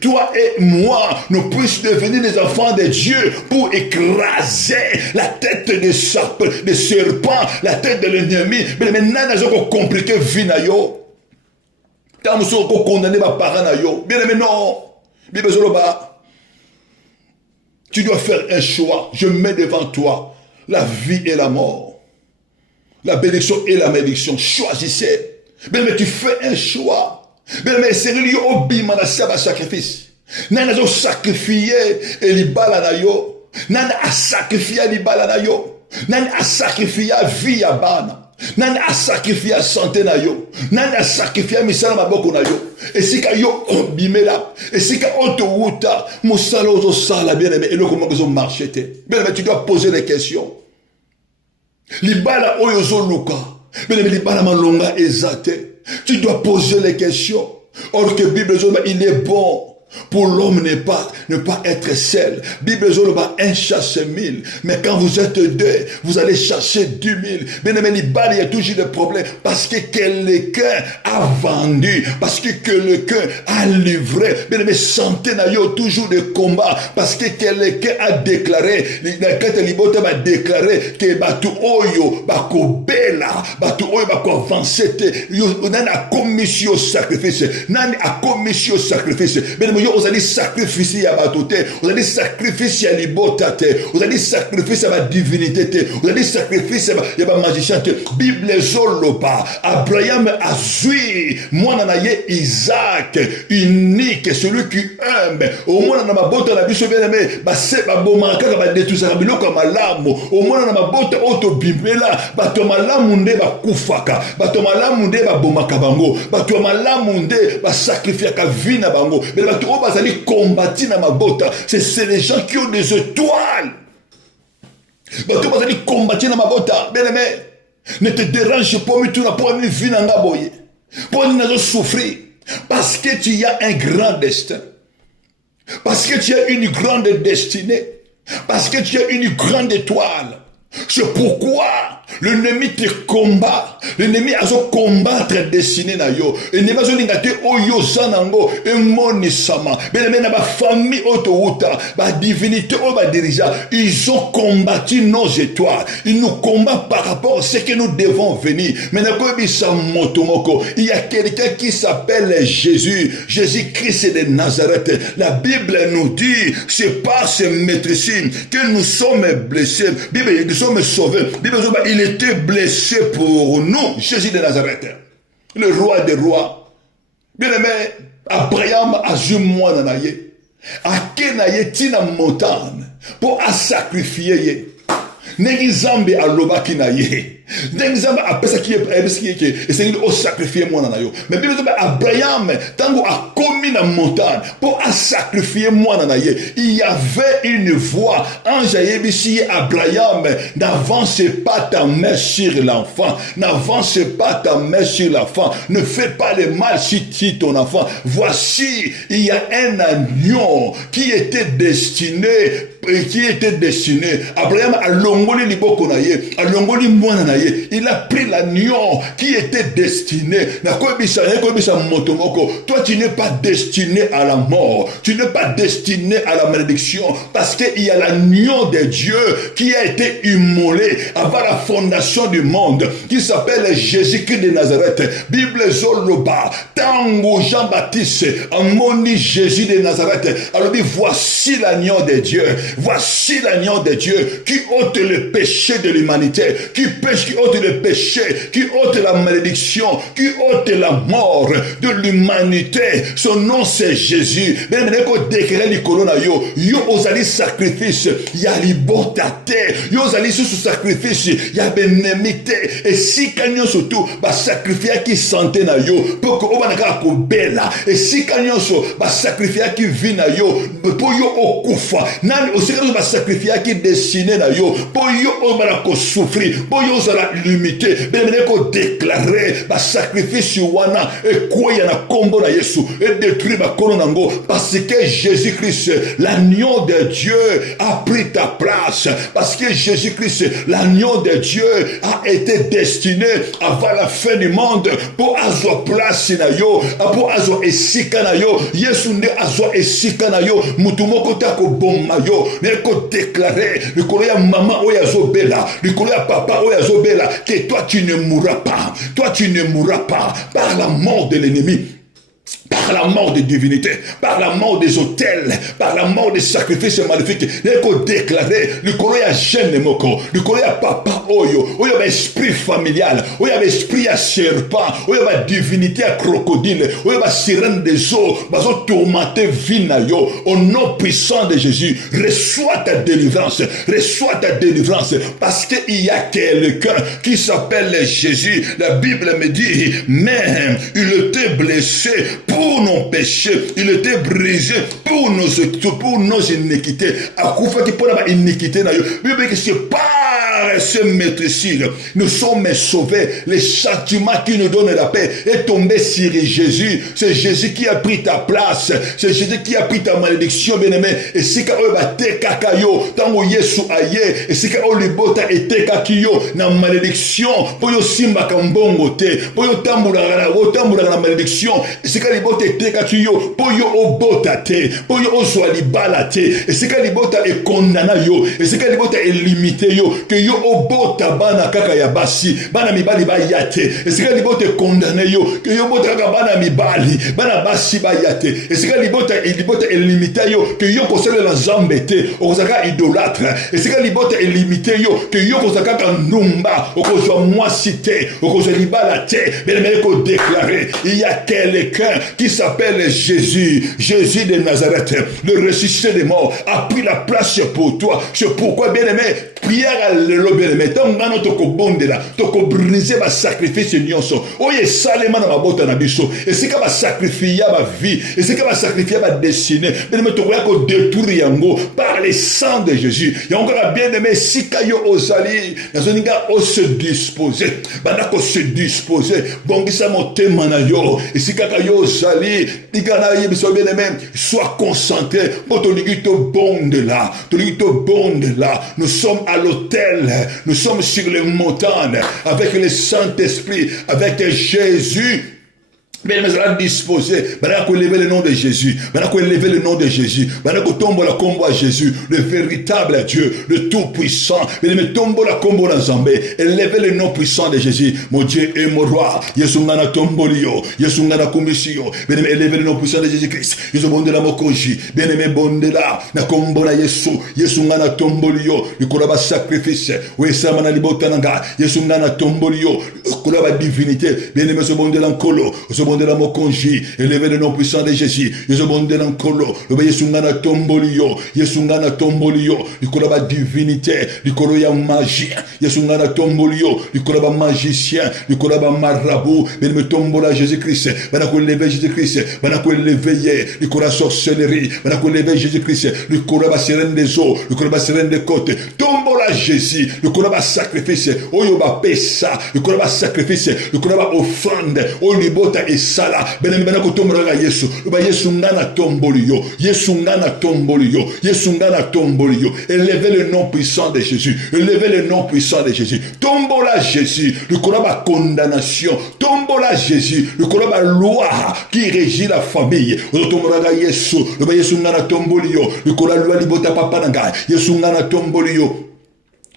toi et moi, nous puissions devenir des enfants de Dieu pour écraser la tête de serpent, la tête de l'ennemi. Mais maintenant, nous avons compliqué la vie. Tant nous avons condamné ma parents. Bien aimé, non. Tu dois faire un choix. Je mets devant toi la vie et la mort, la bénédiction et la malédiction. Choisissez. Bien aimé, tu fais un choix. Bien aimé, c'est relié au bimana sacrifice. Nana a sacrifié Elibala na yo. Nana a sacrifié Elibala na yo. Nana a sacrifié vie à bana. Nana a sacrifié santé na yo. Nana a sacrifié misala maboko na yo. Et si ka yo bimela, et si ka oto wuta, musala ozo sala bien aimé, et le comment ils ont marché te. Bien aimé, tu dois poser des questions. Libala oyozo luka. Bien aimé, libala malonga ezate. Tu dois poser les questions. Or que Bible il est bon Pour l'homme ne pas être seul. Bible zoloba un chasse 1000. Mais quand vous êtes deux, vous allez chercher 10 000. Bien aimé, il y a toujours des problèmes. Parce que quelqu'un a vendu. Parce que quelqu'un a livré. Bien aimé, santé n'a eu toujours des combats. Parce que quelqu'un a déclaré. Quand Libota m'a déclaré que Batu Oyo, Bako Bela, Batu Oyo, Bako avancé. Nani a commission sacrifice. Nani a commission sacrifice. Bien aimé, vous allez sacrifier à Batote, vous allez sacrifier à Libotate, vous allez sacrifier à ma divinité, vous allez sacrifier à ma magicien. Bible zoloba, Abraham a zui, moi nanaye Isaac, unique, celui qui aime. Au moins dans ma botte la biso bien aimé, ba se ba bomaka ba détruire biloko malamu. Au moins dans ma botte auto bimbela, ba to malamu nde ba kufaka, ba to malamu nde ba bomaka bango, ba to malamu nde ba sacrifier ka vina bango. Mais ba to bazali combattre na mabota, c'est les gens qui ont des étoiles. Ba to bazali combattre na mabota, bien aimé. Ne te dérange pas, mais tu n'as pas envie de vivre dans boye. Pour ne pas souffrir. Parce que tu as un grand destin. Parce que tu as une grande destinée. Parce que tu as une grande étoile. C'est pourquoi l'ennemi te combat. L'ennemi a son combattre destiné na yo. L'ennemi a son ingate oyo sanango emoni sama. Mais na ba famille autouta, ba divinité o ba dirigeant, ils ont combattu nos étoiles. Ils nous combattent par rapport à ce que nous devons venir. Mais na ko bisa motomoko, il y a quelqu'un qui s'appelle Jésus, Jésus-Christ de Nazareth. La Bible nous dit, c'est par ce maîtrisme que nous sommes blessés. Bible, nous sommes sauvés. Bible, il était blessé pour nous, Jésus de Nazareth, le roi des rois. Bien aimé, Abraham a joué moi nanaye, a kenaye tina montagne pour sacrifier. N'exambe a loba kinaye. N'exambe a pesa qui est et c'est au sacrifier moi nanayo. Mais bien Abraham tango a commis la montagne pour sacrifier moi nanaye. Il y avait une voix ange yebisi Abraham, n'avance pas ta main sur l'enfant, n'avance pas ta main sur l'enfant, ne fais pas le mal sur ton enfant. Voici, il y a un agneau qui était destiné. Abraham a longoli liboko na ye, a longoli mwana na ye, il a pris l'agneau qui était destiné. Toi tu n'es pas destiné à la mort, tu n'es pas destiné à la malédiction, parce qu'il y a l'agneau de Dieu qui a été immolé avant la fondation du monde, qui s'appelle Jésus-Christ de Nazareth. Bible Zoloba, tango Jean-Baptiste, amoni Jésus de Nazareth. Alors dit, voici l'agneau de Dieu. Voici l'agneau de Dieu qui ôte le péché de l'humanité, qui ôte le péché, qui ôte la malédiction, qui ôte la mort de l'humanité. Son nom c'est Jésus. Mais on déclare les colonnes yo osali sacrifice, ya libotate, yo osali sous sacrifice, ya bénémité. Et si kanyo surtout ba sacrifier qui santé na yo pour que obanaka ko bela. Et si kanyo so ba sacrifier qui vit na yo pour yo okufa. Nani aussi ba sacrifier qui destiné na yo pour yo obana ko souffrir, pour yo sera limité. Bénémité ko déclarer ba sacrifice wana et quoi ya na kombo na Yesu et détruire ba kono nango parce que Jésus-Christ, l'agneau de Dieu, a pris ta place. Parce que Jésus-Christ, l'agneau de Dieu, a été destiné avant la fin du monde pour avoir place na yo, pour avoir esika na yo. Yesu ne azwa esika na yo, mutumoko tako bomma yo, ne ko déclarer, le koya maman oyazo bela, le koya papa oyazo bela, que toi tu ne mourras pas, toi tu ne mourras pas par la mort de l'ennemi. Par la mort des divinités, par la mort des autels, par la mort des sacrifices maléfiques, il faut déclarer, le colloque à jeune moko, le colloque à papa oyo, oyo a esprit familial, oyo a esprit à serpent, oyo a divinité à crocodile, oyo a sirène des eaux, baso tourmenté vina yo, au nom puissant de Jésus, reçois ta délivrance, parce qu'il y a quelqu'un qui s'appelle Jésus. La Bible me dit, mais il était blessé pour pour nos péchés, il était brisé pour nos iniquités. Akufa qui pour la iniquité na yo. Bible que c'est par ce maîtrisile, nous sommes sauvés. Le châtiment qui nous donne la paix est tombé sur Jésus. C'est Jésus qui a pris ta place. C'est Jésus qui a pris ta malédiction, bien-aimé. Et si ka oyo bate kakayo, tango Yesu aye, et si ka oyo libota ete kakiyo na malédiction, po yo simba kambongo te, po yo tambula na malédiction, et si ka libota ete kakiyo, po yo obota te, po yo ozwa libala te, et si ka libota e kondana yo, et si ka libota e limite yo, que yo obota bana kaka ya basi, bana mibali ba yate, et si ka libota e kondane yo, que yo bota kaka bana mibali, bana basi ba yate, et si ka libota e limite yo, que yo kosele la zambe te, okozaka idolâtre, et si ka libota e limite yo, que yo kosaka kanumba, okozwa mwasi te, okozwa libala te, bien aimé ko déclarer, il y a quelqu'un qui s'appelle Jésus, Jésus de Nazareth, le ressuscité des morts, a pris la place pour toi. C'est pourquoi, bien aimé, prière à l'élo, bien aimé, tant que nous toko bondela, toko briser ma sacrifice nyonso, oye salema na mabota na biso, et c'est comme sacrifier ma vie, et c'est comme sacrifier ma destinée, bien aimé, toko yako détruire yango par les sang de Jésus. Il y a encore bien aimé, si kayo ozali, nazoninga o se disposer, banako se disposer, bongisa motema na yo, et si kayo ozali, digana yebiso bien aimé, sois concentré, pour ton ligito bonde là, nous sommes à l'autel, nous sommes sur les montagnes, avec le Saint-Esprit, avec Jésus. Mais nous allons disposer, maintenant qu'on élève le nom de Jésus, maintenant qu'on élève le nom de Jésus, maintenant qu'on tombe la combo à Jésus, le véritable Dieu, le tout-puissant, mais nous tombe la combo à Zambé, élève le nom puissant de Jésus, mon Dieu et mon roi, Yesungana tombolio, Yesungana komisio, bien aimé, élève le nom puissant de Jésus-Christ, Yesubonde la mokoji, bien aimé, bonde la, na combo la Yesu, Yesungana tombolio, le kolaba sacrifice, Wesamana libotananga, Yesungana tombolio, le kolaba divinité, bien aimé, ce bonde l'ankolo, de la mokonji, élevé le nom puissant de Jésus, Yesubonde l'ankolo, le Yesungana tombolio, Yesungana tombolio, le kolaba divinité, le kolaba magie, Yesungana tombolio, le kolaba magicien, le kolaba marabout, mais me tombola Jésus-Christ, maintenant qu'on élève Jésus-Christ, maintenant qu'on élève le kolaba sorcellerie, maintenant qu'on élève Jésus-Christ, le kolaba sirène des eaux, le kolaba sirène des côtes, tombola Jésus, le kolaba sacrifice, oyoba pesa, le kolaba sacrifice, le kolaba offrande, oyibota et sala, benembena kotombola Yesu, ba Yesu ngana tombolio, Yesu ngana tombolio, Yesu ngana tombolio, élevez le nom puissant de Jésus, élevez le nom puissant de Jésus, tombola Jésus, le kolaba condamnation, tombola Jésus, le kolaba loi qui régit la famille, tombola Yesu, le ba Yesu ngana tombolio, le kolaba loi libota papa nanga, Yesu ngana tombolio.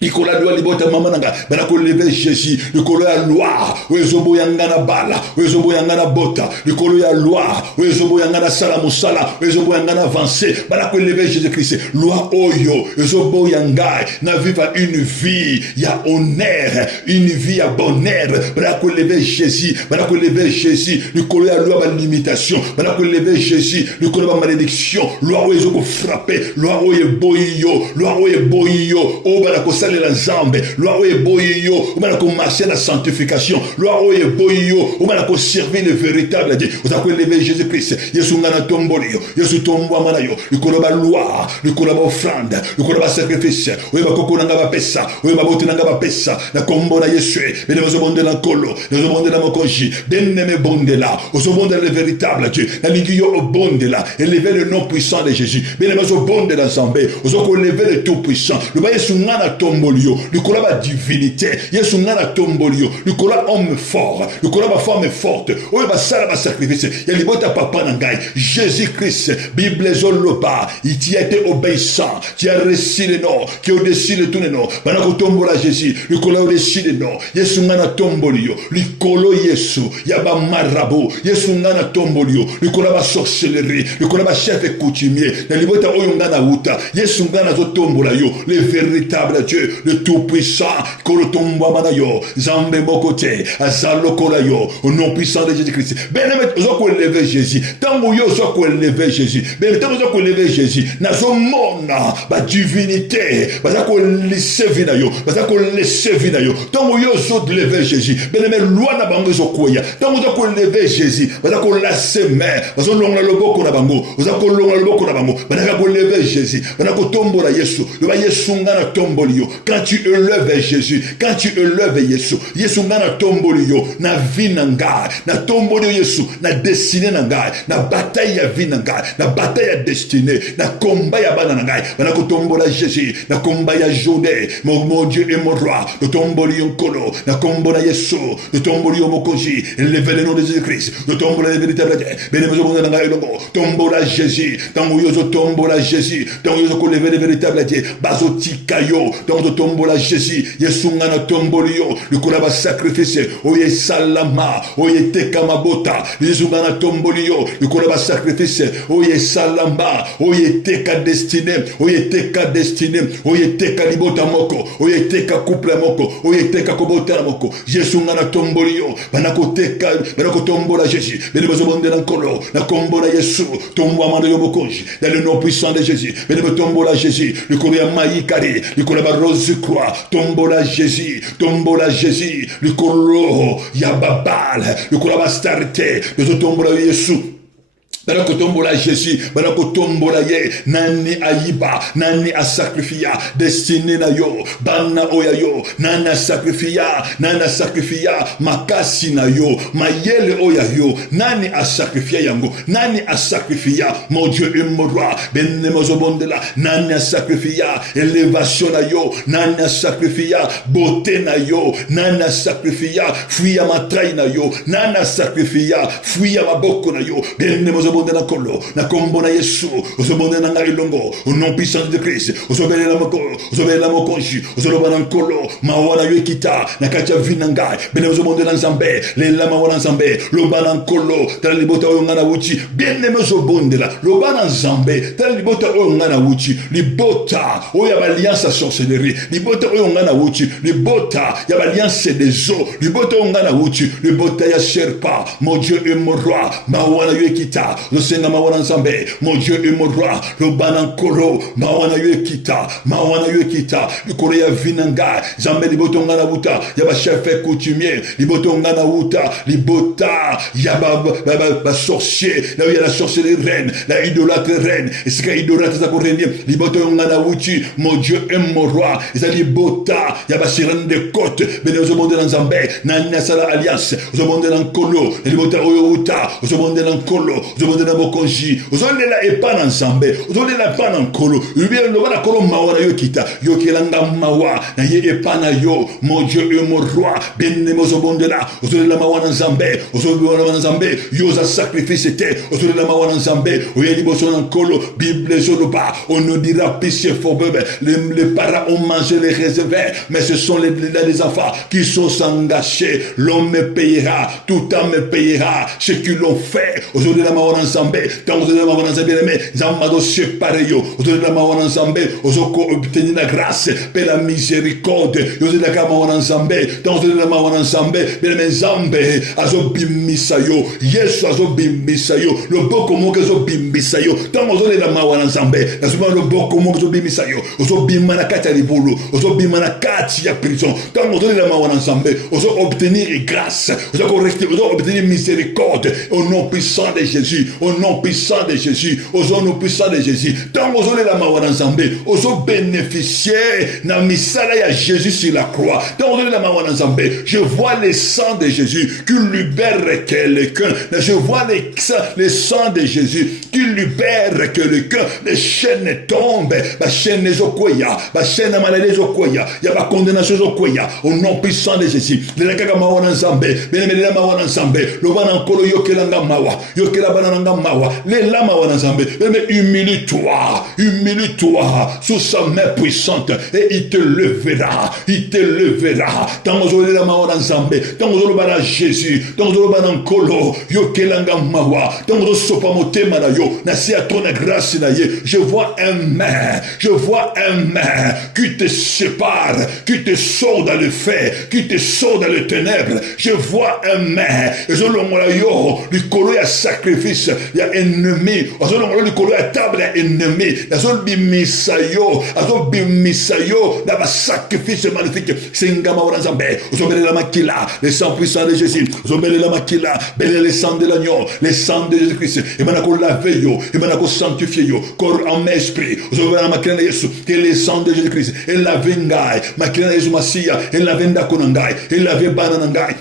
Ikola loi libota mama nanga bana ko lever Jésus likolo ya loi wezobo yangana bala wezobo yangana bota likolo ya loi wezobo yangana sala musala wezobo yangana avancer bana ko lever Jésus-Christ loi oyo wezobo yangai na vivre une vie ya honneur une vie ya bonheur bana ko lever Jésus bana ko lever Jésus likolo ya loi ba limitation bana ko lever Jésus likolo ba malédiction loi wezobo frapper loi oyo boyo loi oyo boyo o bana ko la zambe, loi oye boyo, ou bien qu'on marche la sanctification, loi oye boyo, ou bien qu'on servir le véritable Dieu. Vous avez levé Jésus-Christ, Yesu ngana tombolio, Yesu tombo amanayo, le koloba loi, le koloba offrande, le koloba sacrifice, oye bakoko nanga ba pesa, oye babote nanga ba pesa, la kombo na Yesu, mais nous avons de l'encolo, nous avons de la mokonji, ben-aimé bonde là, nous avons de le véritable Dieu, la liguio au bonde là, élevez le nom puissant de Jésus, bien-aimé au bonde de la zambé, nous avons levé le tout puissant, le ba Yesu ngana tombolio, le kolaba divinité, Yesu ngana tombolio, le kolaba homme fort, le kolaba femme forte, oye ba sala ba sacrifice, ya libota papa nangai, Jésus-Christ, Bible zoloba, il t'y a été obéissant, tu as reçu le nom, qui est au-dessus de tous les noms, banako tombola Jésus, le kolaba au-dessus des noms, Yesu ngana tombolio, le kolo Yesu, yaba marabo, Yesu ngana tombolio, le kolaba sorcellerie, le kolaba chef et coutumier, la libota oyo ngana uta, Yesu ngana zo tombola yo, le véritable Dieu, Dieu, le Tout-Puissant, Kolotomba Manayo, Zambe Mokote, Azalo Kolayo, au nom puissant de Jésus-Christ. Ben, nous avons élevé Jésus. Tant que nous avons élevé Jésus. Ben, tant que nous avons élevé Jésus. Nous avons la divinité. Nous avons laissé Vinayo. Nous avons laissé Vinayo. Tant que nous avons élevé Jésus. Ben, nous loi na bango zokoya. Tant que nous avons élevé Jésus. Nous avons laissé mère. Nous avons longa le boko na bango. Nous avons longa le boko na bango. Nous avons élevé Jésus. Nous avons tombo la Yesu. Nous avons Yesu ngana tombolio. Quand tu élèves Jésus, quand tu élèves Yesu, Yesu ngana tombolio, na vie nanga, na tombolio Yesu, na destinée nanga, na bataille ya vie nanga, na bataille ya destinée, na combat ya bana nanga, na tombola Jésus, na combat ya journée, mon Dieu et mon roi, na tombolio nkolo, na combat Yesu, na tombolio mokoji, élevez le nom de Jésus-Christ, na tombola le véritable Dieu, bénémozo mon nanga elongo, tombola Jésus, tango yozo tombola Jésus, tango yozo ko lever le véritable Dieu, bazo tikayo, tango tombola Jésus, Yesu ngana tombolio, le kolaba sacrifice, oye salama, oye teka mabota, Yesu ngana tombolio, le kolaba sacrifice, oye salama, oye teka destiné, oye teka destiné, oye teka libota moko, oye teka couple moko, oye teka kobota moko, Yesu ngana tombolio, banako teka, banako tombola Jésus, bénémozo monde nankolo, na kombola Yesu, tombo amando yomokoji, dans le nom puissant de Jésus, bénémozo tombola Jésus, le koria maïkari, le kolaba rose croix, tombola Jésus, tombola Jésus, le kolo, yababal, le kolaba starte, le tombola Yesu. Barako tombola Jésus, barako tombola ye, nani aiba, nani a sacrifia, destiné na yo, bana oya yo, nana sacrifia, makasi na yo, mayele oya yo, nani a sacrifia yango, nani a sacrifia, mon Dieu et mon roi, benemozo bondela, nani a sacrifia, élévation na yo, nani a sacrifia, beauté na yo, nani a sacrifia, fuya matrai na yo, nani a sacrifia, fuya maboko na yo, benemozo bonde na kolo na kombo na Yesu ozobonde na ngai longo au nom puissant de Christ ozobele la moko ozobele la mokonji ozoloba na kolo mawana yo kita na kacha vinanga bene ozobonde na Nzambe le la mawana Nzambe loba na kolo tala libota oyo ngana wuchi bien aimé ozobonde la loba na Nzambe tala libota oyo ngana wuchi libota oyo ya alliance sorcellerie libota oyo ngana wuchi libota ya alliance des eaux libota oyo ngana wuchi libota ya serpa mon Dieu et mon roi mawana yo kita Losenga mawana Nzambe, mon Dieu et mon roi, le banankolo, mawana yekita, likolo ya vinanga, Nzambe libotonga na wuta, yaba chef coutumier, libotonga na wuta, libota, yaba sorcier, là où il y a la sorcellerie reine, la idolâtre reine, et c'est qu'à idolâtre ça pour régner, libotonga na wuti, mon Dieu et mon roi, et ça libota, yaba sirène de côte, bene ozomonde na Nzambe, na sala alliance, ozomonde na nkolo, libota oyo wuta, ozomonde na nkolo, ozomonde na mokonji ozonde la epa na Nzambe ozonde la epa na nkolo ubie loba na kolo mawa na yo kita yo kelanga mawa na ye epa na yo mon Dieu et mon roi benne mozobonde la ozonde la mawa na Nzambe ozonde la Nzambe yo za sacrifice te ozonde la mawa na Nzambe oye liboso na nkolo Bible zoloba on ne dira pitié faux bébé les parents ont mangé les réserves mais ce sont les enfants qui sont engagés l'homme me payera tout temps me payera ce qu'ils l'ont fait aujourd'hui la mawana Nzambe tant que la mawana Nzambe mais Nzambe do séparer yo aujourd'hui la mawana Nzambe ozoko obtenir la grâce per la miséricorde aujourd'hui la mawana Nzambe tant que la mawana Nzambe mais Nzambe azobimisa yo Yesu azobimisa yo le boko mo kezo bimbisa yo tant que la mawana Nzambe na souvent le boko mo kezo bimbisa yo ozobima na kati ya libulu ozobima na kati ya prison tant que la mawana Nzambe ozo obtenir grâce ozo obtenir miséricorde au nom puissant de Jésus, au nom puissant de Jésus, au nom puissant de Jésus. Tant que vous la mawana Nzambe, vous bénéficier na misala ya Jésus sur la croix. Tant que vous la mawana Nzambe, je vois le sang de Jésus qui libère quelqu'un. Je vois le sang de Jésus qui libère quelqu'un. Les chaînes tombent, la chaîne les okoya, la chaîne maladie okoya, il y a la condamnation okoya. Au nom puissant de Jésus, les kaka mawana Nzambe, bien la mawana Nzambe, le banan kolo yokelanga mawa, yokela banana nanga mawa, les lama wanazambe, mais humilie-toi, humilie-toi sous sa main puissante et il te levera, il te levera. Tangozole la mawa wanazambe, tangozole bana Jésus, tangozole bana nkolo, yo kelanga mawa, tangozole sopa motema na yo, na si à ton grâce na ye, je vois un main qui te sépare, qui te sort dans le fer, qui te sort dans les ténèbres. Je vois un main, et je le yo, le colo ya sacrifice, ya ennemi, je le colo ya table ya ennemi, je bimisayo, je bimisayo, dans ma sacrifice magnifique, Singama Oranzambe, je mets la maquila, le sang puissant de Jésus, je mets la maquila, le sang de l'agneau, le sang de Jésus-Christ, et maintenant laver yo, et maintenant sanctifier yo, corps en esprit, je mets la maquila de Jésus, et le sang de Jésus-Christ, et la vengaille, maquila de Jésus Massia, et la venda konangai, et la vebanangai.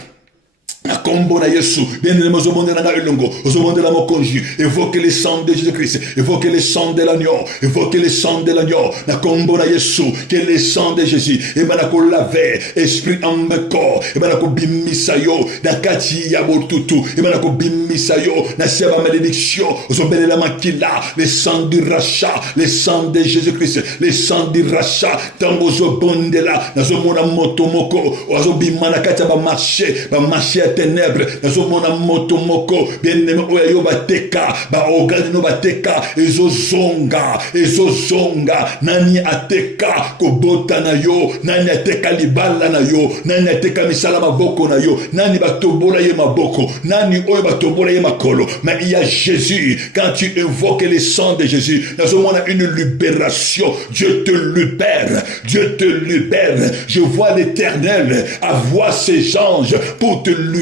Na kombo na Yesu, bien aimé, ozomonde na elongo, ozomonde la mokonji, évoquez le sang de Jésus-Christ, évoquez le sang de l'agneau, évoquez le sang de l'agneau, na kombo na Yesu, que le sang de Jésus, et manako laver, esprit en me corps, et manako bimisayo, na kati ya botutu, et manako bimisayo, na seba malédiction, ozobele la makila, le sang du rachat, le sang de Jésus-Christ, le sang du rachat, tango zobonde la, na zomona motomoko, ozobima na kati ya ba marché ténèbres, nazomona moto moko, bien-aimé oyo bateka, ba organe no bateka, ezozonga, nani ateka kobota na yo, nani ateka libala na yo, nani ateka misala maboko na yo, nani batobola ye maboko, nani oyo batobola ye makolo. Mais il y a Jésus, quand tu invoques le sang de Jésus, nazomona une libération, Dieu te libère, je vois l'Éternel avoir ses anges pour te libérer.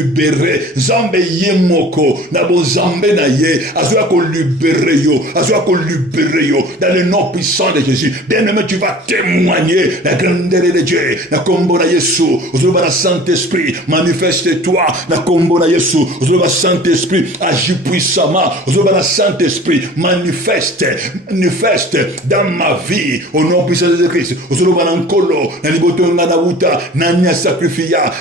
Zambe yemoko na bo zambe na ye azoa ko libérer yo dans le nom puissant de Jésus. Bien-aimé, tu vas témoigner la grandeur de Dieu. Na kombo na Yesu, ozoba na Saint-Esprit, manifeste-toi na kombo na Yesu. Ozoba Saint-Esprit, agis puissamment. Ozoba na Saint-Esprit, manifeste dans ma vie au nom puissant de Jésus-Christ. Ozoba na nkolo na liboto ngana uta nanya sacrifia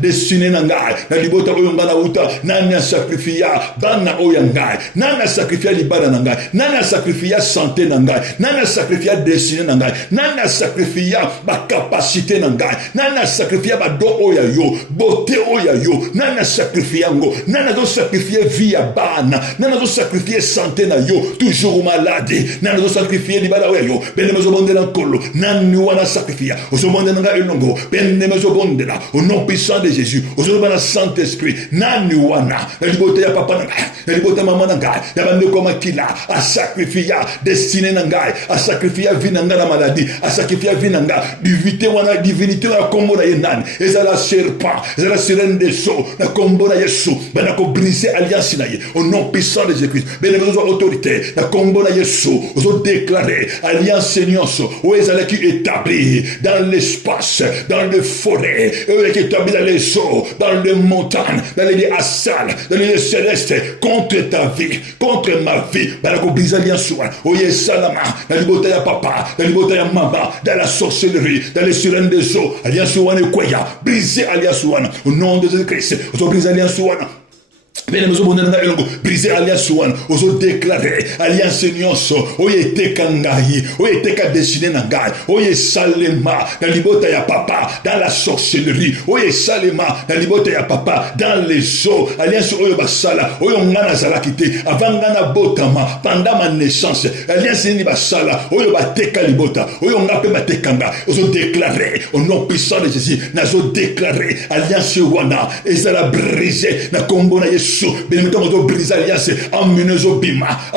destiné nangai na libota oyo ngana uta nanya sacrifia bana oyo ngai nanya sacrifia libara nangai nanya sacrifia santé nangai nanya sacrifia destiné nangai nanya sacrifia ba capacité nangai nanya sacrifia ba do oyo yo beauté oyo yo nanya sacrifia ngo nanya do sacrifier vie ya bana nanya do sacrifier santé na yo toujours malade nanya do sacrifier libara oyo yo bene mezo bondela nkolo nani wana sacrifia ozomonde nanga elongo bene mezo bondela au nom puissant de Jésus. Aujourd'hui, dans le Saint-Esprit, nani wana, la liberté ya papa nanga, la liberté maman nanga, la bande comme kila, à sacrifier, destiné nanga, à sacrifier vie nanga la maladie, à sacrifier vie nanga, divinité wana combo na yenan, et ça la serpent, et ça la sirène des eaux, la combo na Yesu, ben la briser alliance na ye, au nom puissant de Jésus-Christ, ben la autorité, la combo na Yesu, aux déclaré alliance Seigneur, où est elle qui est établie dans l'espace, dans les forêts, qui est établie dans les eaux, dans les montagnes, dans les lieux astrales, dans les lieux célestes, contre ta vie, contre ma vie, dans la brise alliance, oye salama, dans les bouteilles à papa, dans les bouteilles à maman, dans la sorcellerie, dans les sirènes des eaux, alliance ouane koya, briser alliance ouane, au nom de Jésus-Christ, brise alliance ouane. Briser alliance ouane, ozo déclarer alliance nyonso, oye teka ngai, oye teka destiné nangai, oye salema, dans libota ya papa, dans la sorcellerie, oye salema, dans libota ya papa, dans les eaux, alliance oyo basala, oyo ngana zalakite, avant ngana botama, pendant ma naissance, alliance ni basala, oyo bateka libota, oyo ngape batekanga, ozo déclarer, au nom puissant de Jésus, nazo déclarer alliance wana, et ça la briser, na kombo na Yesu. Bénémoto moto brise alliance amenezo bima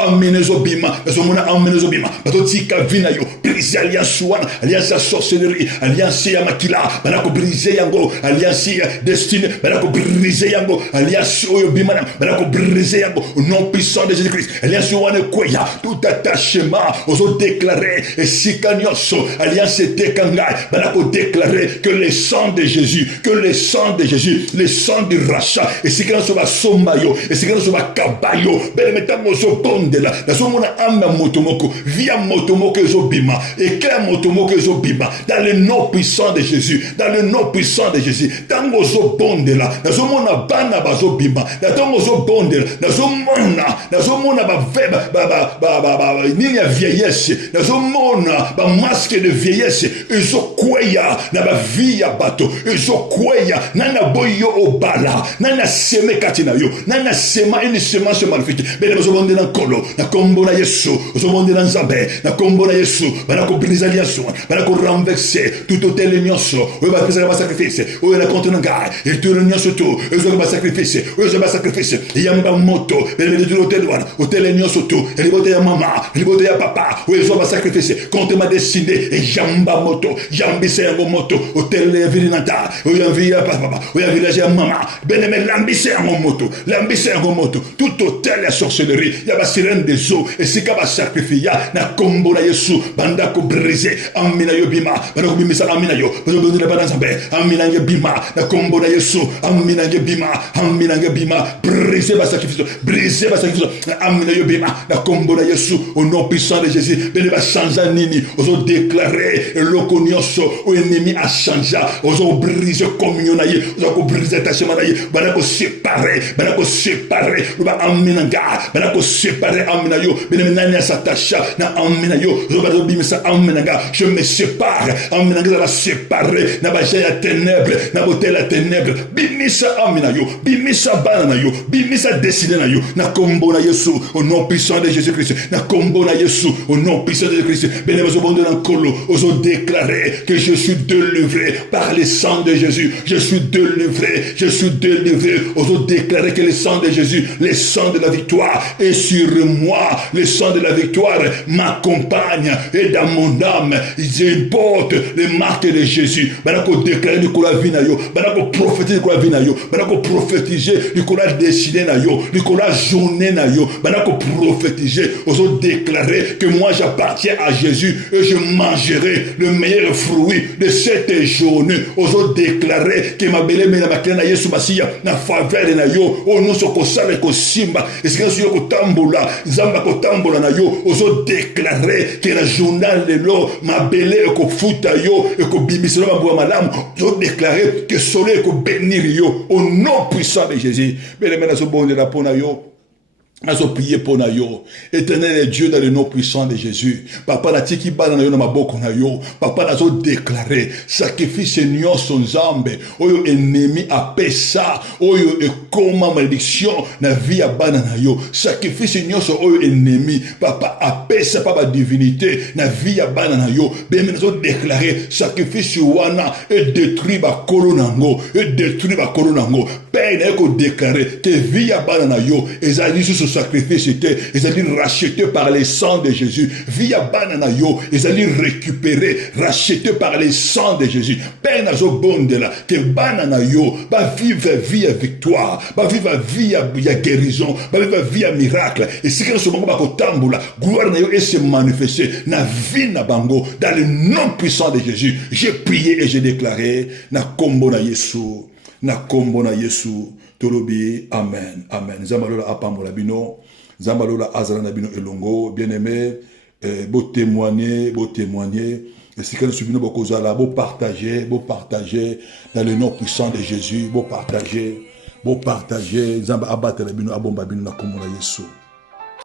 bazomona amenezo bima bato tika vina yo brise alliance wana alliance ya sorcellerie alliance ya makila banako brise yango alliance ya destiny banako brise yango alliance oyo bima banako brise yango au nom puissant de Jésus-Christ alliance wana koya tout attachement ozo déclarer et sikanyoso alliance tekangai banako déclarer que le sang de Jésus le sang du rachat et sikanyoso ba somba na yo esika so bakaba yo belemeta mozo bondela nazomona amba motomoko via motomoko ezobima éclair motomoko ezobima dans le nom puissant de Jésus, dans le nom puissant de Jésus. Tango zo bondela nazomona bana bazobima tango zo bondela nazomona ba nini ya vieillesse nazomona ba masque de vieillesse ezokweya na ba vie ya bato ezokweya nana boyo obala nana seme kati na yo nana sema une semence malfaite bele bazobondela nkolo na kombo na Yesu ozobondela nzambe na kombo na Yesu bana ko briser alliance bana ko renverser tout hôtel nyonso oyo ba pesa ba sacrifice oyo na contre ngai et tout le nyonso tout oyo ba sacrifice oyo ba sacrifice yamba moto bele de tout hôtel wana hôtel nyonso tout et libote ya mama libote ya papa oyo ba sacrifice contre ma destinée et yamba moto yambise yango moto hôtel ya virinata oyo via papa oyo village ya mama bene me lambise yango moto tout hôtel ya sorcellerie ya ba sirène des eaux et sika ba sacrifice na kombo na Yesu banda ko briser amina yo bima banda ko bimisa amina yo banda banda zambe amina yo bima na kombo na Yesu amina yo bima briser ba sacrifice amina yo bima na kombo na Yesu au nom puissant de Jésus bene ba changer nini ozo déclarer l'okonioso au ennemi a changé ozo briser communion na ye ozo briser attachement na ye banda ko séparer ba amina ga banda ko séparer amina yo bene nani s'attache na amina yo ozo bimisa amina ga je me sépare amina ga va séparer na ba ya ténèbres na boté la ténèbres bimisa amina yo bimisa bana yo bimisa décider na yo na kombo na Yesu au nom puissant de Jésus-Christ na kombo na Yesu au nom puissant de Jésus-Christ bene bazo bondo na kolo ozo déclarer que je suis délivré par le sang de Jésus je suis délivré ozo déclarer que le sang de Jésus le sang de la victoire est sur moi le sang de la victoire m'accompagne et dans mon âme je porte les marques de Jésus banako déclarer du kola vie na yo banako prophétiser du kola vie na yo banako prophétiser du kola destiné na yo du kola journée na yo banako prophétiser ozo déclarer que moi j'appartiens à Jésus et je mangerai le meilleur fruit de cette journée ozo déclarer que ma belle mena makena na Yesu Masiya na faveur na yo o no soko sala ko simba esika so ko tambola zamba ko tambola na yo ozo déclarer que la journal de l'eau ma belle ko futa yo et ko bimiselo ma boa malamu ozo déclarer que soleil ko bénir yo au nom puissant de Jésus belle mena so bon de la pona yo Azo prier pour na yo. Éternel est Dieu dans le nom puissant de Jésus. Papa la tiki bana na yo na maboko na yo. Papa nazo déclarer sacrifice nyo son zambe. Oyo ennemi apesa. Oyo e koma malédiction na vie ya bana na yo. Sacrifice nyo so oyo ennemi. Papa apesa papa divinité na vie ya bana na yo. Ben nazo déclarer sacrifice wana et détruit ba kolonango. Et détruit ba kolonango. Père na ko déclarer que vie ya bana na yo ezali sous sacrifice était, ils allaient racheter par le sang de Jésus. Via banana yo, ils allaient récupérer, racheter par le sang de Jésus. Père nazo bondela, que banana yo, va vivre vie à victoire, va vivre vie à guérison, va vivre vie à miracle. Et si que ce moment va kotambola, gloire na yo et se manifester, na vie na bango, dans le nom puissant de Jésus. J'ai prié et j'ai déclaré, na kombo na Yesu, na kombo na Yesu. Tolobi, amen, amen. Zambalola apambola bino, zambalola azala bino elongo, bien-aimé, beau témoigner, et si quelqu'un subit nos kozala, beau partager dans le nom puissant de Jésus, beau partager, zamba abatela bino abomba bino na komona Yesu.